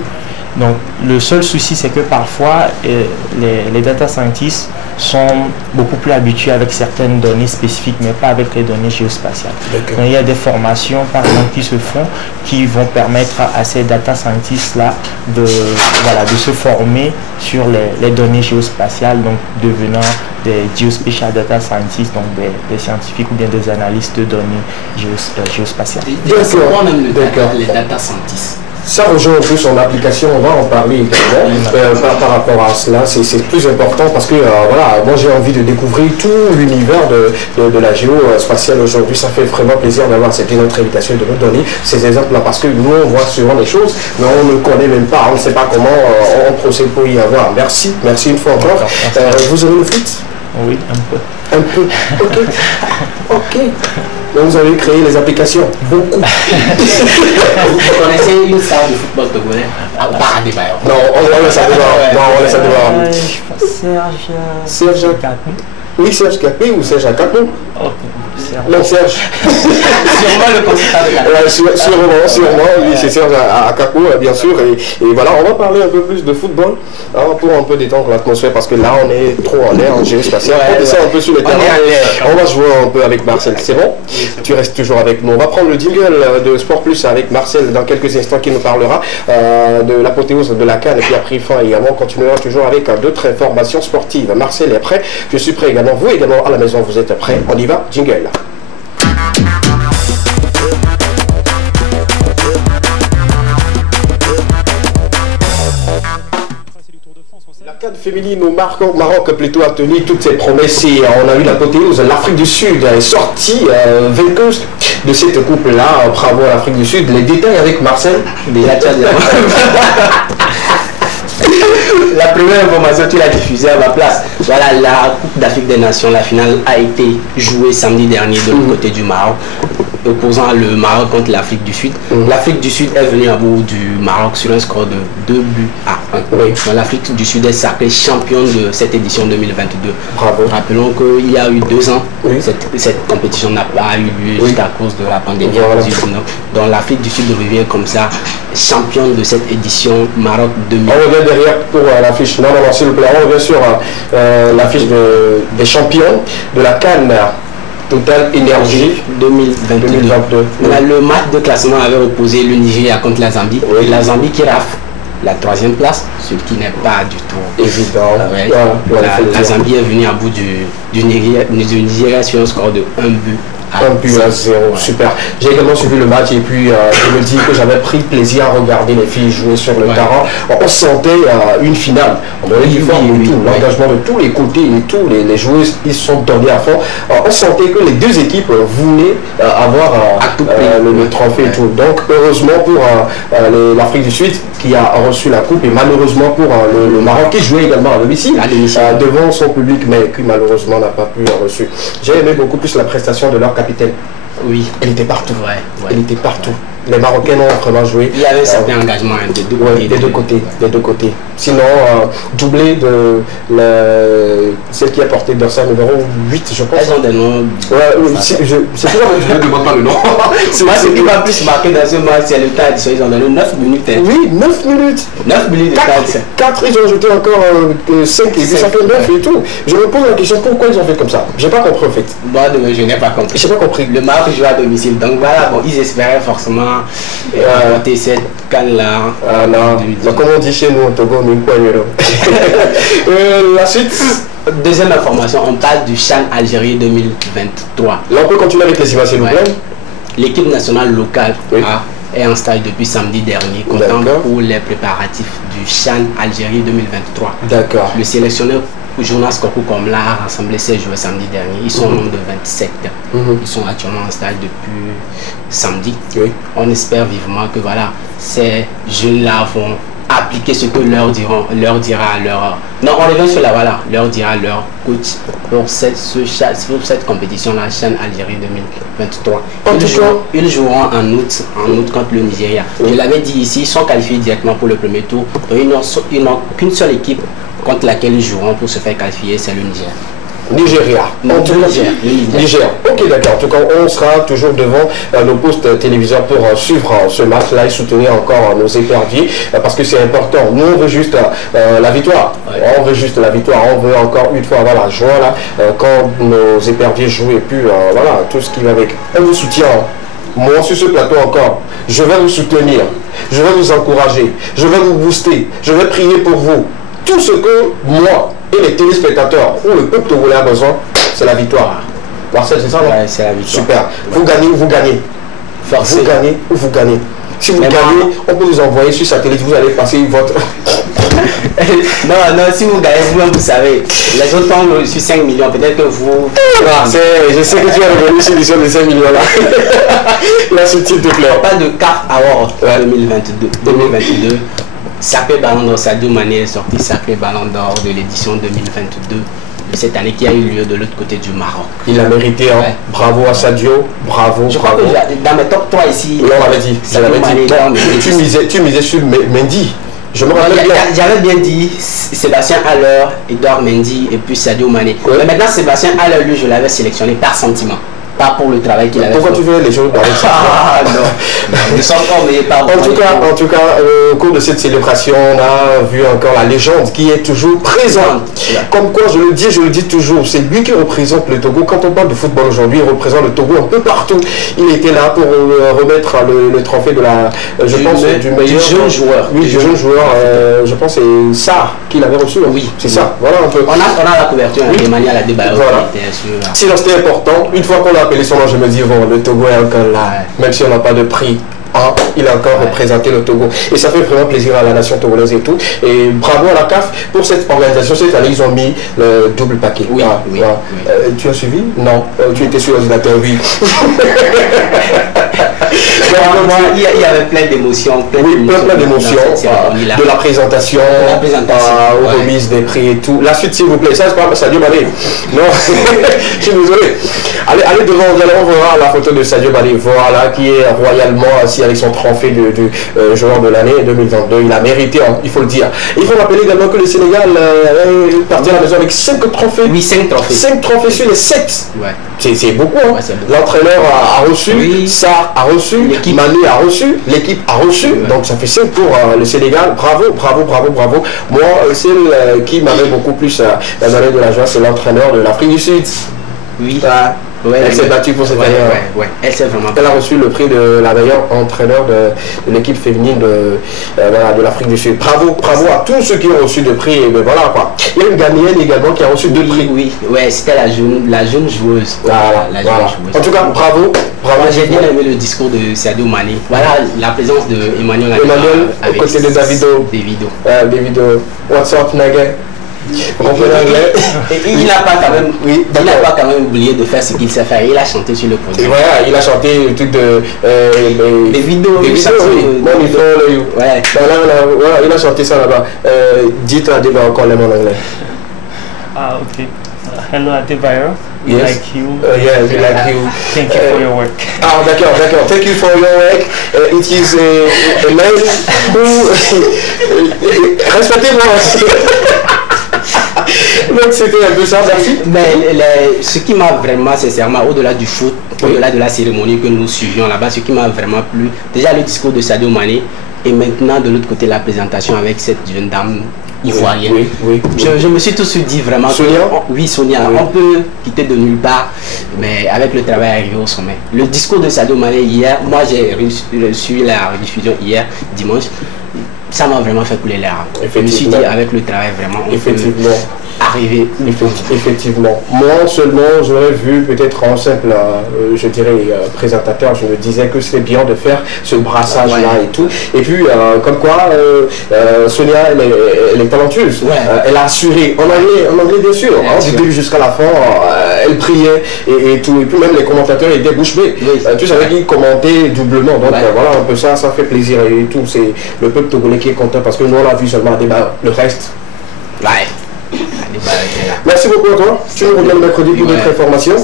Donc le seul souci, c'est que parfois les data scientists sont beaucoup plus habitués avec certaines données spécifiques, mais pas avec les données géospatiales. Donc, il y a des formations, par exemple, qui se font, qui vont permettre à ces data scientists-là de se former sur les données géospatiales, donc devenant des geospatial data scientists, donc des scientifiques ou bien des analystes de données géospatiales. D'accord, les data scientists. Ça rejoint un peu son application, on va en parler également par rapport à cela, c'est plus important parce que voilà, moi j'ai envie de découvrir tout l'univers de la géospatiale aujourd'hui. Ça fait vraiment plaisir d'avoir accepté notre invitation et de nous donner ces exemples-là parce que nous on voit souvent des choses mais on ne connaît même pas, on ne sait pas comment on procède pour y avoir. Merci une fois encore. Vous avez le foot? Oui, un peu. Un peu, ok. Donc vous avez créé les applications, beaucoup. Vous connaissez une star du football togolais? Non, on laisse ça devant. Serge Kakmi. Oui, Serge Kakmi ou Serge Kakmi? Non, Serge. Sûrement le consultant. Sûrement, oui, c'est Serge Kakmi, bien sûr. Et voilà, on va parler un peu plus de football pour un peu détendre l'atmosphère parce que là, on est trop en l'air en géospatial. On descend un peu sur les terrains. On va jouer un peu avec Marcel. C'est bon? Tu restes toujours avec nous. On va prendre le jingle de Sport Plus avec Marcel dans quelques instants qui nous parlera de l'apothéose de la CAN et puis après fin également. On continuera toujours avec d'autres informations sportives. Marcel est prêt. Je suis prêt également. Vous également à la maison, vous êtes prêts. On y va. Jingle. La CAN féminine au Maroc plutôt a tenu toutes ses promesses et on a eu l'apothéose. L'Afrique du Sud est sortie vainqueuse de cette coupe-là. Bravo à l'Afrique du Sud. Les détails avec Marcel. Déjà, la première information, tu l'as diffusée à ma place. Voilà, la Coupe d'Afrique des Nations, la finale a été jouée samedi dernier de l'autre côté du Maroc, opposant le Maroc contre l'Afrique du Sud. L'Afrique du Sud est venue à bout du Maroc sur un score de 2 buts à 1. L'Afrique du Sud est sacrée championne de cette édition 2022. Bravo. Rappelons qu'il y a eu 2 ans, cette compétition n'a pas eu lieu juste à cause de la pandémie. Donc l'Afrique du Sud revient comme ça, championne de cette édition Maroc 2022. On revient derrière pour l'affiche. Non, s'il vous plaît, on revient sur l'affiche des champions de la CAN Total Énergie 2022. Le match de classement avait opposé le Nigeria contre la Zambie. Et la Zambie qui rafle la 3e place, ce qui n'est pas du tout évident. La Zambie est venue à bout du Nigeria sur un score de 1 but. 1 but à 0, super. J'ai également suivi le match et puis je me dis que j'avais pris plaisir à regarder les filles jouer sur le terrain. On sentait une finale. On avait l'engagement de tous les côtés et tous les joueuses, ils sont donnés à fond. On sentait que les deux équipes voulaient avoir le trophée et tout. Donc heureusement pour l'Afrique du Sud qui a reçu la coupe et malheureusement pour le Maroc qui jouait également à domicile devant son public mais qui malheureusement n'a pas pu reçu. J'ai aimé beaucoup plus la prestation de leur capitaine. Oui. Elle était partout. Elle était partout. Les Marocains ont vraiment joué. Il y avait un certain engagement des deux côtés. Sinon, doublé de celle qui a porté dorsal numéro 8, je pense. Elles ont des noms. C'est toujours je ne demande pas le nom. Moi, ce qui m'a plus marqué dans ce match, c'est le temps addition. Ils ont donné 9 minutes. Oui, 9 minutes. 9 minutes de temps. 4, ils ont ajouté encore 5 et puis ça fait 9 et tout. Je me pose la question, pourquoi ils ont fait comme ça? J'ai pas compris en fait. Moi, je n'ai pas compris. J'ai pas compris. Le Maroc joue à domicile. Donc voilà, bon, ils espéraient forcément monter cette canne-là. Comme on dit chez nous, au Togo, la suite. Deuxième information, on parle du CHAN Algérie 2023. Là, on peut continuer avec les images, s'il vous plaît. L'équipe nationale locale est en stage depuis samedi dernier, comptant pour les préparatifs du CHAN Algérie 2023. D'accord. Le sélectionneur Jonas Kokou comme là a rassemblé ses joueurs samedi dernier. Ils sont au nombre de 27. Ils sont actuellement en stage depuis samedi. On espère vivement que voilà, ces jeunes-là vont appliquer ce que leur dira leur... Non, on revient sur leur dira leur coach pour cette compétition-là, CHAN Algérie 2023. Ils joueront en août contre le Nigeria. Je l'avais dit ici, ils sont qualifiés directement pour le premier tour. Donc ils n'ont qu'une seule équipe contre laquelle ils joueront pour se faire qualifier, c'est le Niger. Nigeria. Niger. Ok, d'accord. En tout cas, on sera toujours devant nos postes téléviseurs pour suivre ce match-là et soutenir encore nos éperviers parce que c'est important. Nous, on veut juste la victoire. Ouais. On veut juste la victoire. On veut encore une fois avoir la joie là quand nos éperviers jouent et puis voilà, tout ce qui va avec. On vous soutient. Moi, sur ce plateau encore, je vais vous soutenir. Je vais vous encourager. Je vais vous booster. Je vais prier pour vous. Tout ce que moi et les téléspectateurs ou le peuple togolais a besoin, c'est la victoire. Marcel, c'est ça, non? Ouais, c'est la victoire. Super. Vous gagnez ou vous gagnez. Vous gagnez ou vous gagnez. Si vous gagnez, on peut vous envoyer sur satellite, vous allez passer votre... non, si vous gagnez, vous-même, vous savez. Les autres tombent sur 5 millions, peut-être que vous... je sais que tu vas revenir sur l'édition de 5 millions-là. Là, s'il te plaît. On parle de CAF Award 2022. Sacré Ballon d'Or, Sadio Mané est sorti sacré Ballon d'Or de l'édition 2022 de cette année qui a eu lieu de l'autre côté du Maroc. Il a mérité, hein. Ouais. Bravo à Sadio, bravo. Je crois que dans mes top 3 ici, on l'avait dit. Tu misais sur Mendy. Je me rappelle bien. J'avais bien dit Sébastien Haller, Edouard Mendy et puis Sadio Mané. Ouais. Mais maintenant Sébastien Haller, lui, je l'avais sélectionné par sentiment. Pas pour le travail qu'il avait fait. Pourquoi tu fais les choses avec ça? Ah non, nous sommes mais pas en tout cas, au cours de cette célébration, on a vu encore la légende qui est toujours présente. Comme quoi, je le dis toujours, c'est lui qui représente le Togo. Quand on parle de football aujourd'hui, il représente le Togo un peu partout. Il était là pour remettre le trophée de la, je pense, du meilleur jeune joueur. Oui, du jeune joueur. Je pense que c'est ça qu'il avait reçu. Oui, c'est ça. Voilà un peu. On a la couverture Emmanuel Adebayor. Voilà. Sinon, c'était important. Une fois qu'on l'a appelé son nom, je me dis, bon, le Togo est encore là, même si on n'a pas de prix. Hein, il a encore représenté le Togo. Et ça fait vraiment plaisir à la nation togolaise et tout. Et bravo à la CAF pour cette organisation. Cette année, ils ont mis le double paquet. Oui, oui. Tu as suivi? Non. Tu étais sur l'ordinateur, oui. Il y avait plein d'émotions. Plein d'émotions. De la présentation, aux remises des prix et tout. La suite, s'il vous plaît. Ça, c'est pas Sadio Mané. Non, je suis désolé. Allez devant, on verra la photo de Sadio Mané, voilà, qui est royalement assis avec son trophée de joueur de l'année 2022. Il a mérité, hein, il faut le dire. Il faut rappeler également que le Sénégal est parti à la maison avec 5 trophées. Oui, 5 trophées. 5 trophées sur les 7. Ouais. C'est beaucoup. Hein. Ouais, l'entraîneur a reçu, Sarr a reçu, Mané a reçu, l'équipe a reçu. Ouais. Donc ça fait 5 pour le Sénégal. Bravo. Moi, celle qui m'avait beaucoup plus donné de la joie, c'est l'entraîneur de l'Afrique du Sud. Oui. Elle s'est battue pour cette année. Elle s'est vraiment. Elle a reçu le prix de la meilleure entraîneur de l'équipe féminine de l'Afrique du Sud. Bravo à tous ceux qui ont reçu de prix. Et voilà quoi. Il y a une Ghanéenne également qui a reçu 2 prix. Oui, c'était la jeune joueuse. Voilà. En tout cas, bravo. J'ai bien aimé le discours de Sadio Mané. Voilà la présence de Emmanuel aux côtés de Davido. What's up, Nagé? Il n'a pas quand même oublié de faire ce qu'il sait faire. Il a chanté sur le podium. Voilà, il a chanté le truc de des vidéos. Il a chanté ça là-bas. Dites à Adebayor encore les mots en anglais. Ah, ok. Hello Adebayor. We yes. like you. Yeah, we like you. Thank you for your work. Ah, d'accord. Thank you for your work. It is a man who... Respectez-moi. Donc c'était un peu ça, merci. Mais ce qui m'a vraiment, sincèrement, au-delà du foot, au-delà de la cérémonie que nous suivions là-bas, ce qui m'a vraiment plu, déjà le discours de Sadio Mané, et maintenant de l'autre côté la présentation avec cette jeune dame ivoirienne. Oui. Je me suis tout de suite dit vraiment Sonia, on peut quitter de nulle part, mais avec le travail arrivé au sommet. Le discours de Sadio Mané hier, moi j'ai reçu la rediffusion hier, dimanche, ça m'a vraiment fait couler l'air. Je me suis dit avec le travail vraiment on peut arriver. Effectivement. Moi seulement j'aurais vu peut-être en simple, je dirais présentateur, je me disais que c'était bien de faire ce brassage là et tout. Et puis comme quoi Sonia elle est talentueuse. Elle a assuré en anglais bien sûr. Du début jusqu'à la fin, elle priait et tout. Et puis même les commentateurs étaient bouche bée. Tu savais qu'ils commentaient doublement. Donc voilà un peu ça fait plaisir et tout. C'est le peuple togolais qui est content parce que nous on l'a vu seulement à débat. Le reste. Merci beaucoup à toi. Tu nous reviens le mercredi pour d'autres informations.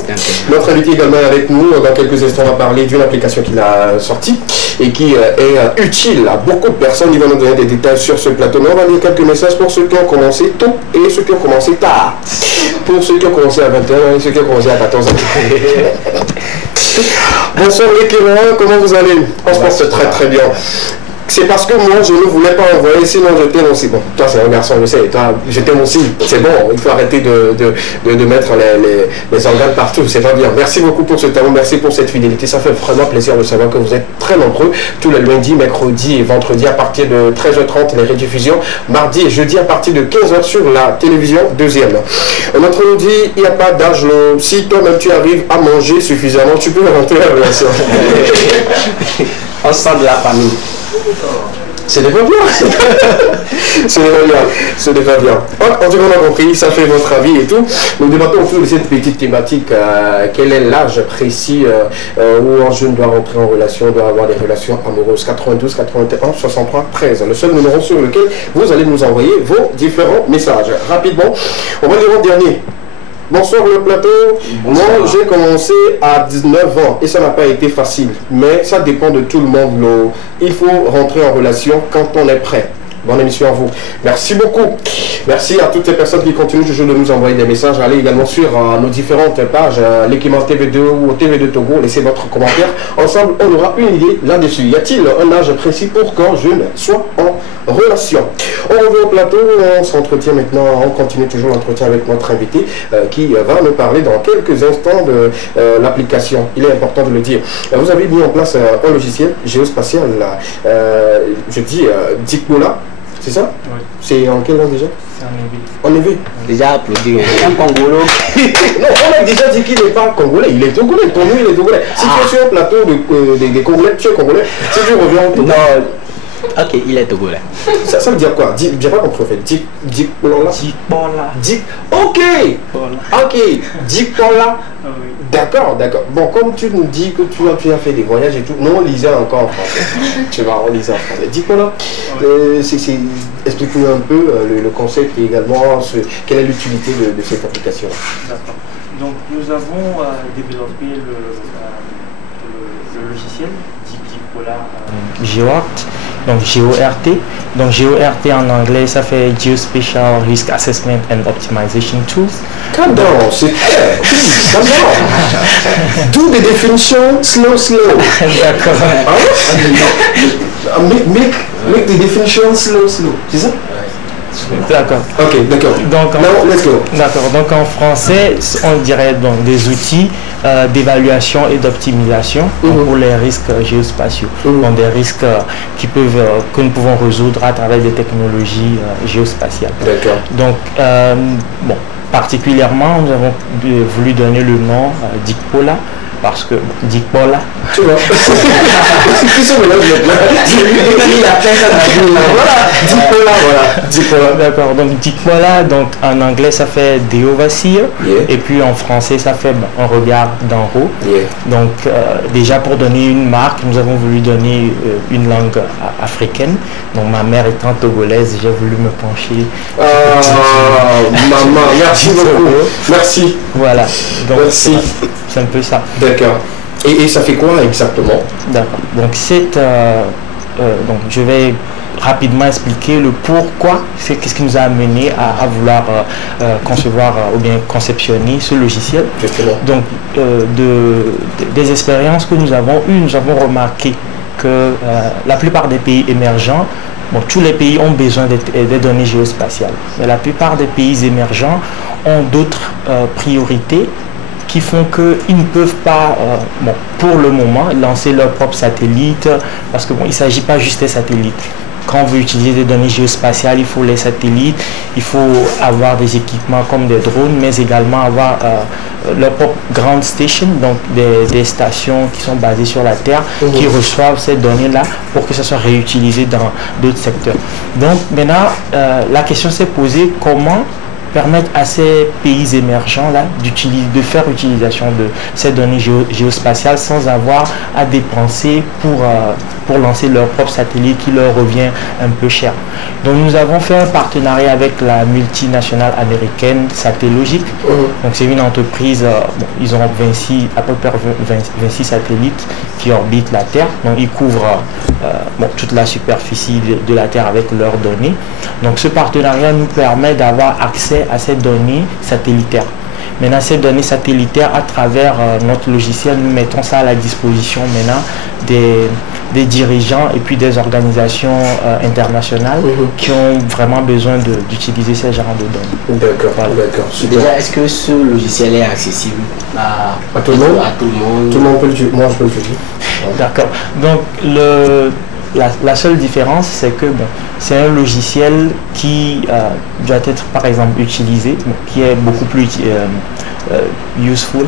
Notre invité également est avec nous. Dans quelques instants, on va parler d'une application qu'il a sortie. et qui est utile à beaucoup de personnes. Il va nous donner des détails sur ce plateau. Mais on va lire quelques messages pour ceux qui ont commencé tôt et ceux qui ont commencé tard. Pour ceux qui ont commencé à 21h et ceux qui ont commencé à 14h. Bonsoir les Kérois, comment vous allez? On se passe très très bien. C'est parce que moi je ne voulais pas envoyer, sinon je t'aime aussi. Bon, toi c'est un garçon, je sais, toi je t'aime aussi. C'est bon, il faut arrêter de mettre les organes partout, c'est pas bien. Merci beaucoup pour ce temps, merci pour cette fidélité. Ça fait vraiment plaisir de savoir que vous êtes très nombreux tous les lundis, mercredis et vendredis à partir de 13h30, les rediffusions. Mardi et jeudi à partir de 15h sur la télévision deuxième. Notre nous dit, il n'y a pas d'âge. Si toi-même tu arrives à manger suffisamment, tu peux rentrer à la relation. On sent de la famille. Ce n'est pas bien. Ce n'est pas bien. Ce n'est pas bien. En tout cas, on a compris, ça fait votre avis et tout. Nous débattons autour de cette petite thématique. Quel est l'âge précis où un jeune doit rentrer en relation, doit avoir des relations amoureuses? 92, 81, 63, 13. Le seul numéro sur lequel vous allez nous envoyer vos différents messages. Rapidement, on va lire en dernier. Bonsoir le plateau. Bonsoir. Moi j'ai commencé à 19 ans et ça n'a pas été facile. Mais ça dépend de tout le monde. Il faut rentrer en relation quand on est prêt. Bonne émission à vous. Merci beaucoup. Merci à toutes ces personnes qui continuent toujours de nous envoyer des messages. Allez également sur nos différentes pages, l'équipement TV2 ou TV2 Togo. Laissez votre commentaire. Ensemble, on aura une idée là-dessus. Y a-t-il un âge précis pour qu'un jeune soit en relation? On revient au plateau. On s'entretient maintenant. On continue toujours l'entretien avec notre invité qui va nous parler dans quelques instants de l'application. Il est important de le dire. Vous avez mis en place un logiciel géospatial. Je dis Dikpola. C'est ça? Oui. C'est en quelle langue déjà? C'est en EV. En EV. Déjà applaudi. Un Congolo. Non, on a déjà dit qu'il n'est pas congolais. Il est togolais. Pour nous, il est togolais. Si tu es sur un plateau des Congolais, tu es congolais. Si tu reviens au Togo. Non. Ok, il est togolais. Ça veut dire quoi? J'ai pas compris en fait. Dikpola. Ok. Ok. Dikpola. Oui. D'accord, d'accord. Bon, comme tu nous dis que tu as fait des voyages et tout, non, on lisait encore en français. Tu vas, on lisait en français. Dis-moi explique-nous un peu le concept et également quelle est l'utilité de cette application. D'accord. Donc, nous avons développé le logiciel Dikpola GeoArt, donc GeoRT. Donc GeoRT en anglais, ça fait Geospatial Risk Assessment and Optimization Tools. Calm down, c'est clair. Calm down. Do the definition slow. D'accord. Make the definition slow. C'est ça? D'accord. Ok, d'accord. Donc, now, let's go. D'accord. Donc en français, on dirait donc des outils d'évaluation et d'optimisation pour les risques géospatiaux. Donc des risques que nous pouvons résoudre à travers des technologies géospatiales. D'accord. Donc bon, particulièrement, nous avons voulu donner le nom Dikpola. Parce que Dikpola. Tu vois. Qui se mélange Dikpola, d'accord. Donc Dikpola, donc en anglais ça fait Deovasia. Et puis en français ça fait un regard d'en haut. Donc déjà pour donner une marque, nous avons voulu donner une langue africaine. Donc ma mère étant togolaise, j'ai voulu me pencher. Maman, merci beaucoup. Merci. Voilà. Donc merci. C'est un peu ça. D'accord. Et ça fait quoi exactement? D'accord. Donc donc je vais rapidement expliquer le pourquoi, qu'est-ce qui nous a amené à vouloir concevoir ou bien conceptionner ce logiciel. Justement. Donc des expériences que nous avons eues, nous avons remarqué que la plupart des pays émergents, bon, tous les pays ont besoin des données géospatiales, mais la plupart des pays émergents ont d'autres priorités qui font qu'ils ne peuvent pas, bon, pour le moment, lancer leur propre satellite, parce que bon, il ne s'agit pas juste des satellites. Quand on veut utiliser des données géospatiales, il faut les satellites, il faut avoir des équipements comme des drones, mais également avoir leur propre ground station, donc des stations qui sont basées sur la Terre, qui reçoivent ces données-là pour que ça soit réutilisé dans d'autres secteurs. Donc maintenant, la question s'est posée, comment permettre à ces pays émergents-là de faire utilisation de ces données géospatiales sans avoir à dépenser pour lancer leur propre satellite qui leur revient un peu cher. Donc nous avons fait un partenariat avec la multinationale américaine Satellogic. Donc c'est une entreprise, ils ont à peu près 26 satellites qui orbitent la Terre. Donc ils couvrent toute la superficie de la Terre avec leurs données. Donc ce partenariat nous permet d'avoir accès à ces données satellitaires. Maintenant, ces données satellitaires, à travers notre logiciel, nous mettons ça à la disposition maintenant des dirigeants et puis des organisations internationales qui ont vraiment besoin d'utiliser ces genres de données. D'accord, voilà. D'accord. Déjà, est-ce que ce logiciel est accessible à tout le monde? À tout le monde. Tout le monde peut le utiliser. Moi, je peux l'utiliser. D'accord. Donc, la seule différence, c'est que c'est un logiciel qui doit être, par exemple, utilisé, qui est beaucoup plus useful,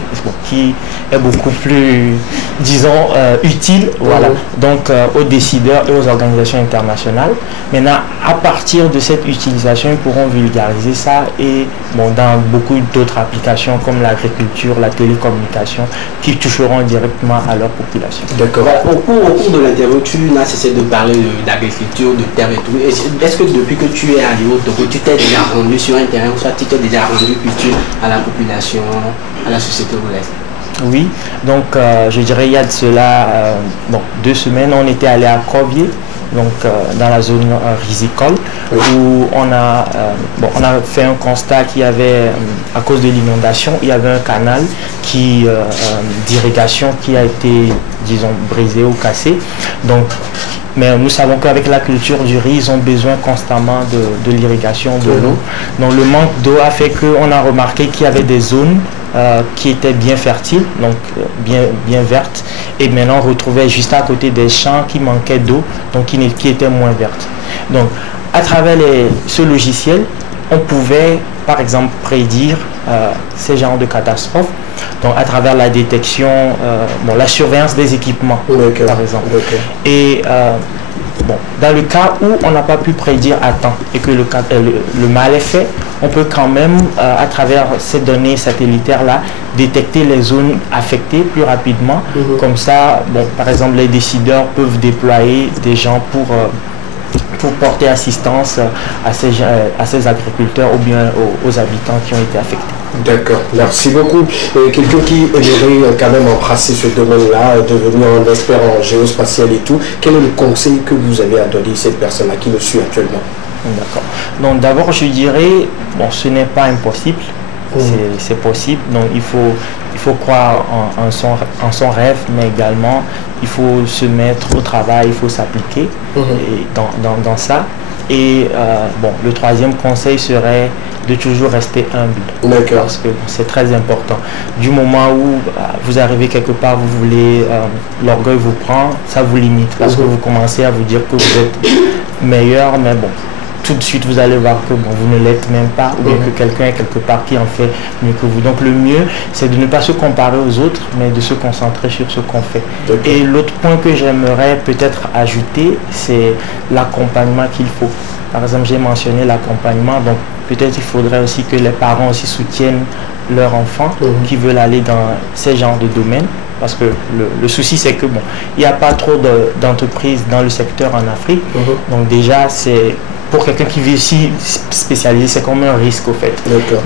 qui est beaucoup plus, disons, utile, voilà. Donc, aux décideurs et aux organisations internationales. Maintenant, à partir de cette utilisation, ils pourront vulgariser ça et dans beaucoup d'autres applications comme l'agriculture, la télécommunication, qui toucheront directement à leur population. D'accord. Au cours de l'interview, tu n'as cessé de parler d'agriculture, de terre et tout. Est-ce que depuis que tu es arrivé au Togo, tu t'es déjà rendu sur un terrain, ou soit tu t'es déjà rendu utile à la population, à la société togolaise? Oui, donc je dirais il y a de cela 2 semaines, on était allé à Corbier, donc dans la zone risicole, où on a fait un constat qu'il y avait, à cause de l'inondation, il y avait un canal d'irrigation qui a été, disons, brisé ou cassé. Donc, mais nous savons qu'avec la culture du riz, ils ont besoin constamment de l'irrigation, de l'eau. Donc le manque d'eau a fait qu'on a remarqué qu'il y avait des zones qui étaient bien fertiles, donc bien vertes, et maintenant on retrouvait juste à côté des champs qui manquaient d'eau, donc qui étaient moins vertes. Donc à travers ce logiciel, on pouvait par exemple prédire ces genres de catastrophes, donc à travers la détection, la surveillance des équipements, par exemple. Et dans le cas où on n'a pas pu prédire à temps et que le mal est fait, on peut quand même, à travers ces données satellitaires-là, détecter les zones affectées plus rapidement. Comme ça, par exemple, les décideurs peuvent déployer des gens pour porter assistance à ces agriculteurs ou bien aux habitants qui ont été affectés. D'accord, merci beaucoup. Quelqu'un qui aimerait quand même embrasser ce domaine-là, devenir un expert en géospatial et tout, quel est le conseil que vous avez à donner à cette personne-là qui le suit actuellement? D'accord. Donc d'abord, je dirais, ce n'est pas impossible, c'est possible. Donc il faut croire en son rêve, mais également il faut se mettre au travail, il faut s'appliquer dans ça. Et le troisième conseil serait de toujours rester humble. Parce que c'est très important. Du moment où vous arrivez quelque part, vous voulez, l'orgueil vous prend, ça vous limite. Parce que vous commencez à vous dire que vous êtes meilleur, mais tout de suite vous allez voir que vous ne l'êtes même pas, ou bien que quelqu'un est quelque part qui en fait mieux que vous. Donc le mieux, c'est de ne pas se comparer aux autres, mais de se concentrer sur ce qu'on fait. Et l'autre point que j'aimerais peut-être ajouter, c'est l'accompagnement qu'il faut. Par exemple, j'ai mentionné l'accompagnement, donc peut-être il faudrait aussi que les parents aussi soutiennent leurs enfants qui veulent aller dans ces genres de domaines. Parce que le souci, c'est que il n'y a pas trop d'entreprises dans le secteur en Afrique. Donc déjà, c'est pour quelqu'un qui veut aussi spécialiser, c'est comme un risque au fait.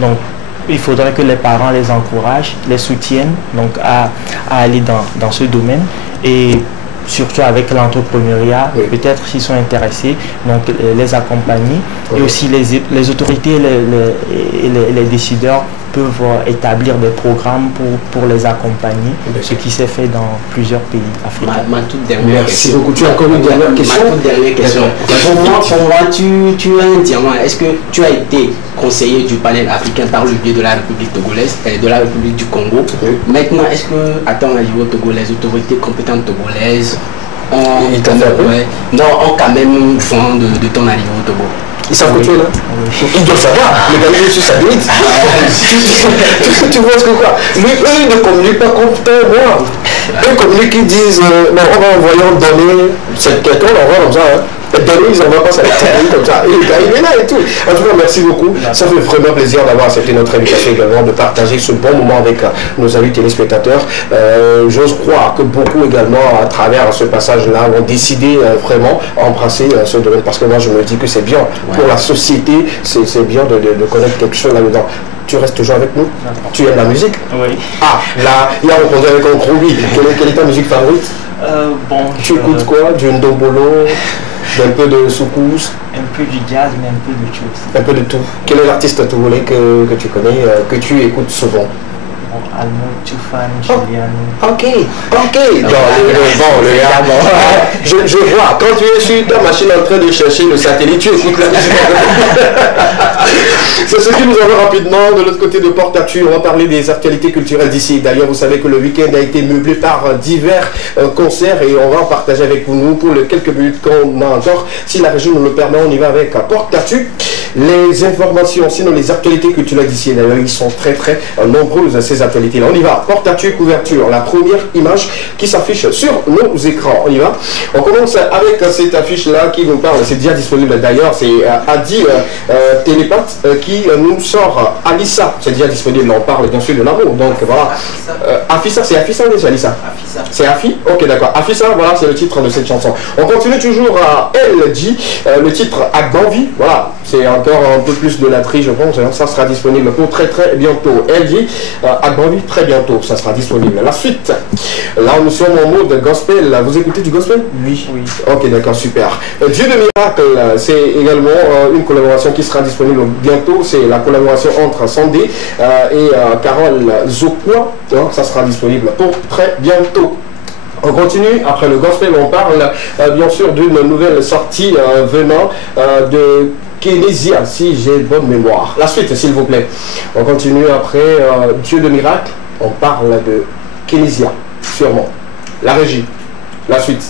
Donc il faudrait que les parents les encouragent, les soutiennent donc à aller dans ce domaine, et surtout avec l'entrepreneuriat, peut-être s'ils sont intéressés, donc les accompagner, et aussi les autorités et les décideurs peuvent établir des programmes pour les accompagner, ce qui s'est fait dans plusieurs pays africains. Ma toute dernière question. Merci beaucoup. Tu as encore une dernière question? Ma toute dernière question. Pour moi, tu as un diamant. Est-ce que tu as été conseiller du panel africain par le biais de la République togolaise et de la République du Congo? Maintenant, est-ce que, à ton niveau togolais, les autorités compétentes togolaises ont quand même vent de ton arrivée au Togo? Ils savent que tu es là. Ils doivent savoir. Les gars, je suis satellite. Tu vois ce que quoi? Eux, ils ne communiquent pas comme toi et moi. Eux communiquent, ils disent, on va envoyer en donner. C'est quelqu'un, on l'envoie comme ça. Denise, on va passer à la télé comme ça. Il est là et tout. En tout cas, merci beaucoup. Ça fait vraiment plaisir d'avoir accepté notre invitation également, de partager ce bon moment avec nos amis téléspectateurs. J'ose croire que beaucoup également, à travers ce passage-là, ont décidé vraiment embrasser ce domaine. Parce que moi, je me dis que c'est bien pour la société, c'est bien de connaître quelque chose là-dedans. Tu restes toujours avec nous? Tu aimes la musique? Oui. Ah, là, il a répondu avec un gros oui. Quelle est ta musique favorite? Tu écoutes quoi? Du ndombolo, un peu de soukous? Un peu du jazz, mais un peu de tout aussi. Un peu de tout. Quel est l'artiste togolais que tu connais, que tu écoutes souvent? Almo, Tufan, Juliano. Ok. Je vois, quand tu es sur ta machine en train de chercher le satellite, tu écoutes la musique. C'est ce qui nous envoie rapidement de l'autre côté de Port-Actu. On va parler des actualités culturelles d'ici. D'ailleurs, vous savez que le week-end a été meublé par divers concerts et on va en partager avec vous pour les quelques minutes qu'on a encore. Si la région nous le permet, on y va avec Port-Actu. Les informations, sinon les actualités culturelles d'ici. D'ailleurs, ils sont très nombreuses ces actualités-là. On y va. Port-Actu couverture. La première image qui s'affiche sur nos écrans. On y va. On commence avec cette affiche-là qui nous parle. C'est déjà disponible d'ailleurs. C'est Adi Télépathe qui nous sort Alissa. C'est déjà disponible. On parle bien sûr de l'amour. Donc voilà. Afissa, c'est Afissa ou c'est Alissa? C'est Afi? Ok, d'accord. Afissa, voilà, c'est le titre de cette chanson. On continue toujours à LG. Le titre Agbanvi. Voilà. C'est encore un peu plus de la tri, je pense. Ça sera disponible pour très bientôt. LG Agbanvi, très bientôt. Ça sera disponible. La suite. Là, nous sommes en mode gospel. Vous écoutez du gospel? Oui. Ok, d'accord, super. Dieu de miracle, c'est également une collaboration qui sera disponible bientôt. C'est la collaboration entre Sandé et Carole Zokwa. Ça sera disponible pour très bientôt. On continue, après le gospel, on parle bien sûr d'une nouvelle sortie venant de Kénésia, si j'ai bonne mémoire. La suite, s'il vous plaît. On continue après Dieu de miracle, on parle de Kénésia, sûrement. La régie, la suite.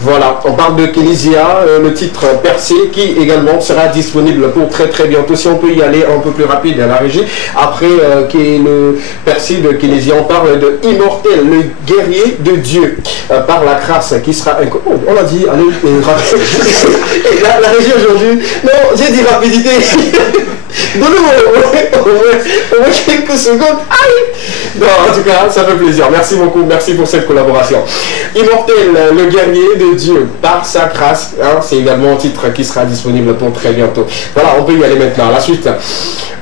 Voilà, on parle de Kénésia, le titre Percé qui également sera disponible pour très bientôt. Si on peut y aller un peu plus rapide à la régie. Après qui est le Percé de Kénésia, on parle de Immortel, le guerrier de Dieu, par la grâce qui sera... Oh, on a dit, allez, la régie aujourd'hui, non, j'ai dit rapidité. Donnez-moi au moins quelques secondes. Aïe. Non, en tout cas, ça fait plaisir. Merci beaucoup, merci pour cette collaboration. Immortel, le guerrier de Dieu, par sa grâce. C'est également un titre qui sera disponible pour très bientôt. Voilà, on peut y aller maintenant. La suite.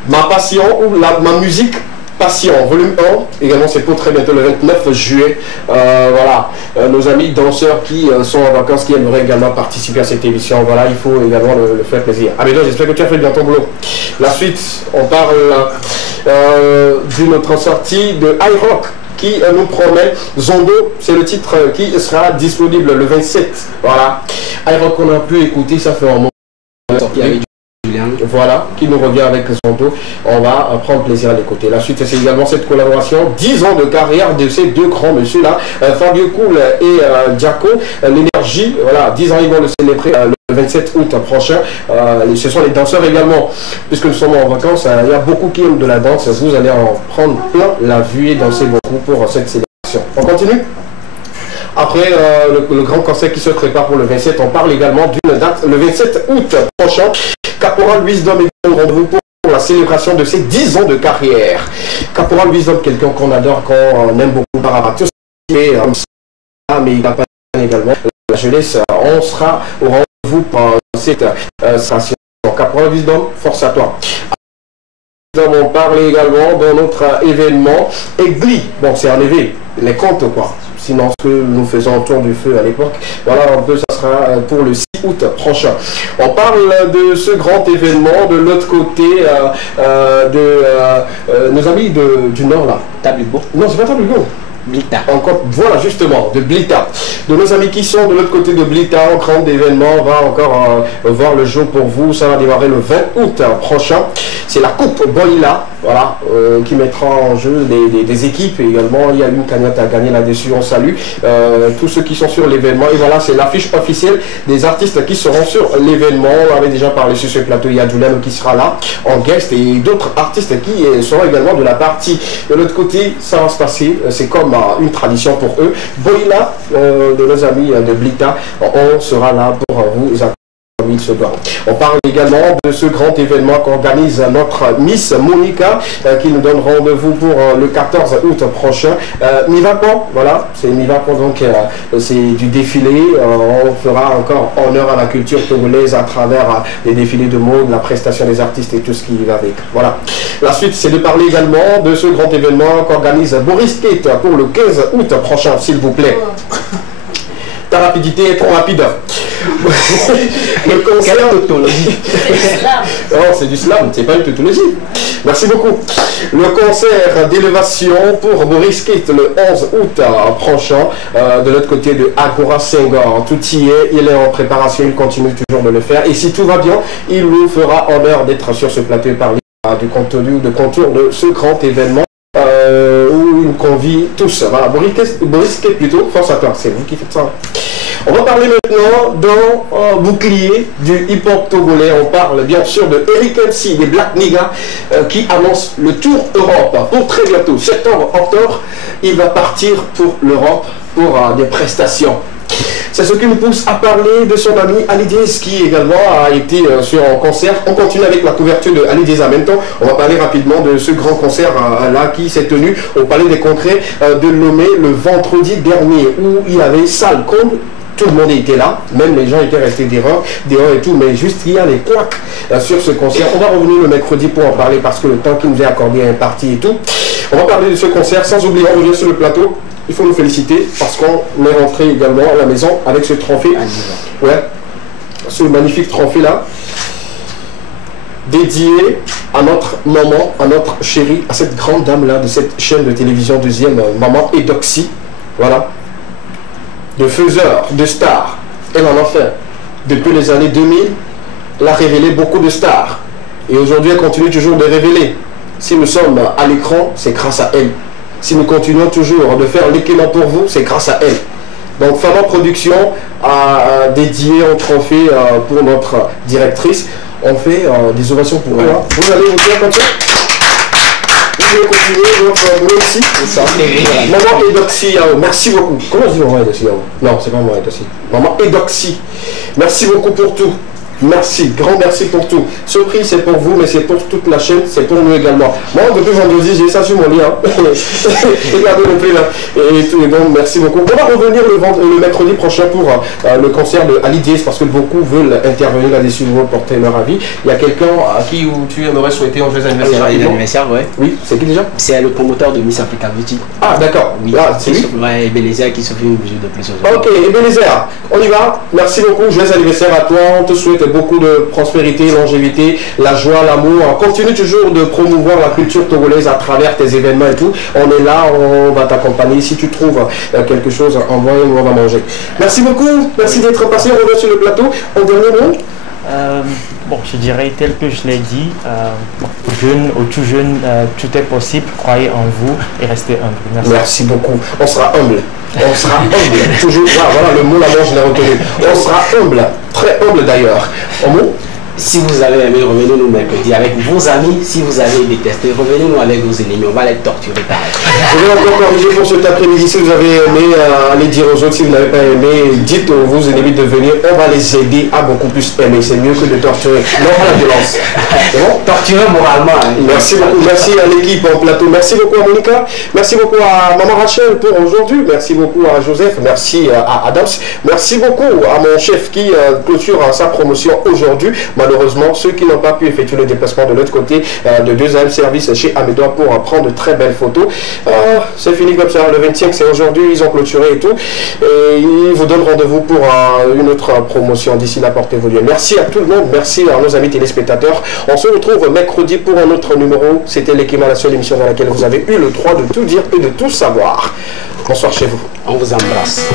Ma passion ou ma musique Passion, volume 1, également c'est pour très bientôt le 29 juillet. Voilà, nos amis danseurs qui sont en vacances, qui aimeraient également participer à cette émission, voilà, il faut également le faire plaisir. Ah mais non, j'espère que tu as fait bien ton boulot. La suite, on parle d'une autre sortie de iRock qui nous promet Zondo, c'est le titre qui sera disponible le 27. Voilà, iRock qu'on a pu écouter, ça fait un moment. Voilà, qui nous revient avec Zondo. On va prendre plaisir à l'écouter. La suite, c'est également cette collaboration. 10 ans de carrière de ces deux grands messieurs-là, Fabio Cool et Diaco. L'énergie, voilà, 10 ans, ils vont le célébrer le 27 août prochain. Ce sont les danseurs également. Puisque nous sommes en vacances, il y a beaucoup qui aiment de la danse. Vous allez en prendre plein la vue et danser beaucoup pour cette célébration. On continue. Après le grand concert qui se prépare pour le 27, on parle également d'une date le 27 août prochain. Caporal Wisdom est au rendez-vous pour la célébration de ses 10 ans de carrière. Caporal Wisdom, quelqu'un qu'on adore, qu'on aime beaucoup par rapport à tous, mais il n'a pas également la jeunesse. On sera au rendez-vous pour cette station. Caporal Wisdom, force à toi. On parle également d'un autre événement, Egli. Bon, c'est un événement, les comptes quoi. Sinon, ce que nous faisons autour du feu à l'époque, voilà un peu, ça sera pour le 6 août prochain. On parle de ce grand événement de l'autre côté de nos amis du Nord là. Tabligo. Non, c'est pas Tabligo. Blita. Encore, voilà justement, de Blita. De nos amis qui sont de l'autre côté de Blita, un grand événement va encore voir le jour pour vous. Ça va démarrer le 20 août prochain. C'est la Coupe Boïla, voilà, qui mettra en jeu des équipes également. Il y a une cagnotte à gagner là-dessus, on salue tous ceux qui sont sur l'événement. Et voilà, c'est l'affiche officielle des artistes qui seront sur l'événement. On avait déjà parlé sur ce plateau, il y a Juliano qui sera là en guest et d'autres artistes qui seront également de la partie. De l'autre côté, ça va se passer, c'est comme une tradition pour eux. Boïla, de nos amis de Blita, on sera là pour vous accompagner. On parle également de ce grand événement qu'organise notre Miss Monica qui nous donne rendez-vous pour le 14 août prochain. Mivapo, voilà, c'est Mivapo, donc c'est du défilé. On fera encore honneur à la culture togolaise à travers les défilés de mode, la prestation des artistes et tout ce qui va avec. Voilà. La suite, c'est de parler également de ce grand événement qu'organise Boris Kate pour le 15 août prochain, s'il vous plaît. Ta rapidité est trop rapide. Le concert tautologie. Non, c'est du slam, c'est pas une tautologie. Merci beaucoup. Le concert d'élévation pour Boris Kate le 11 août prochain de l'autre côté de Agora Senghor. Tout y est, il est en préparation, il continue toujours de le faire. Et si tout va bien, il nous fera honneur d'être sur ce plateau et parler du contenu, de contour de ce grand événement. Où il convie tous. Voilà, Boris Kate plutôt, force à toi, c'est vous qui faites ça. On va parler maintenant d'un bouclier du hip-hop togolais. On parle bien sûr de Eric MC, des Black Niggas, qui annonce le Tour Europe pour très bientôt. Septembre, octobre, il va partir pour l'Europe pour des prestations. C'est ce qui nous pousse à parler de son ami Ali Diaz qui également a été sur un concert. On continue avec la couverture de Ali Diaz en même temps. On va parler rapidement de ce grand concert là qui s'est tenu au Palais des Congrès de Lomé le vendredi dernier où il y avait salle comble. Tout le monde était là, même les gens étaient restés dehors et tout, mais juste il y a les couacs sur ce concert. On va revenir le mercredi pour en parler parce que le temps qui nous est accordé est imparti et tout. On va parler de ce concert sans oublier, on revient sur le plateau. Il faut nous féliciter parce qu'on est rentré également à la maison avec ce trophée. Ouais, ce magnifique trophée là, dédié à notre maman, à notre chérie, à cette grande dame là de cette chaîne de télévision deuxième, maman Edoxy. Voilà. De faiseur, de stars. Elle en a fait. Depuis les années 2000, elle a révélé beaucoup de stars. Et aujourd'hui, elle continue toujours de révéler. Si nous sommes à l'écran, c'est grâce à elle. Si nous continuons toujours de faire l'équivalent pour vous, c'est grâce à elle. Donc, Fama Production a dédié un trophée pour notre directrice. On fait des ovations pour elle. Vous allez vous dire comme ça. Vous pouvez continuer votre boulot ici. Maman Edoxy, merci beaucoup. Comment on dit Maman Edoxy? Non, c'est pas Maman Edoxy. Maman Edoxy. Merci beaucoup pour tout. Merci, grand merci pour tout. Ce prix c'est pour vous, mais c'est pour toute la chaîne, c'est pour nous également. Moi, depuis vendredi, j'ai ça sur mon lit. Regardez le prix là. Et tout, et donc, merci beaucoup. On va revenir le mercredi prochain pour le concert de Ali Diaz parce que beaucoup veulent intervenir là-dessus, vous porter leur avis. Il y a quelqu'un à qui tu aimerais souhaiter un joyeux anniversaire? Ouais. Oui, c'est qui déjà? C'est le promoteur de Miss Africa Beauty. Ah, d'accord. Oui, c'est lui. Ouais, Ebenezer qui s'offre une bougie de plus aujourd'hui. Ok, Ebenezer, on y va. Merci beaucoup. Joyeux anniversaire à toi. On te souhaite beaucoup de prospérité, longévité, la joie, l'amour. Continue toujours de promouvoir la culture togolaise à travers tes événements et tout. On est là, on va t'accompagner. Si tu trouves quelque chose, envoie-nous, on va manger. Merci beaucoup. Merci d'être passé. On revient sur le plateau. En dernier mot. Bon, je dirais tel que je l'ai dit, jeune ou tout jeune, tout est possible. Croyez en vous et restez humble. Merci. Merci beaucoup. On sera humble. On sera humble. Toujours. Voilà le mot là-bas, je l'ai retenu. On sera humble. Très humble d'ailleurs. En mot. Si vous avez aimé, revenez-nous mercredi avec vos amis. Si vous avez détesté, revenez-nous avec vos ennemis. On va les torturer pareil. Je vais encore corriger pour cet après-midi. Si vous avez aimé, allez dire aux autres. Si vous n'avez pas aimé, dites aux vos ennemis de venir. On va les aider à beaucoup plus aimer. C'est mieux que de torturer. Non à la violence. C'est bon? Torturer moralement. Hein. Merci beaucoup. Merci à l'équipe en plateau. Merci beaucoup à Monica. Merci beaucoup à Maman Rachel pour aujourd'hui. Merci beaucoup à Joseph. Merci à Adams. Merci beaucoup à mon chef qui clôture sa promotion aujourd'hui. Malheureusement, ceux qui n'ont pas pu effectuer le déplacement de l'autre côté de 2AM service chez Amédois pour prendre de très belles photos. C'est fini comme ça. Le 25, c'est aujourd'hui. Ils ont clôturé et tout. Et ils vous donnent rendez-vous pour une autre promotion. D'ici là, portez-vous bien. Merci à tout le monde. Merci à nos amis téléspectateurs. On se retrouve mercredi pour un autre numéro. C'était l'équivalent, la seule émission dans laquelle vous avez eu le droit de tout dire et de tout savoir. Bonsoir chez vous. On vous embrasse.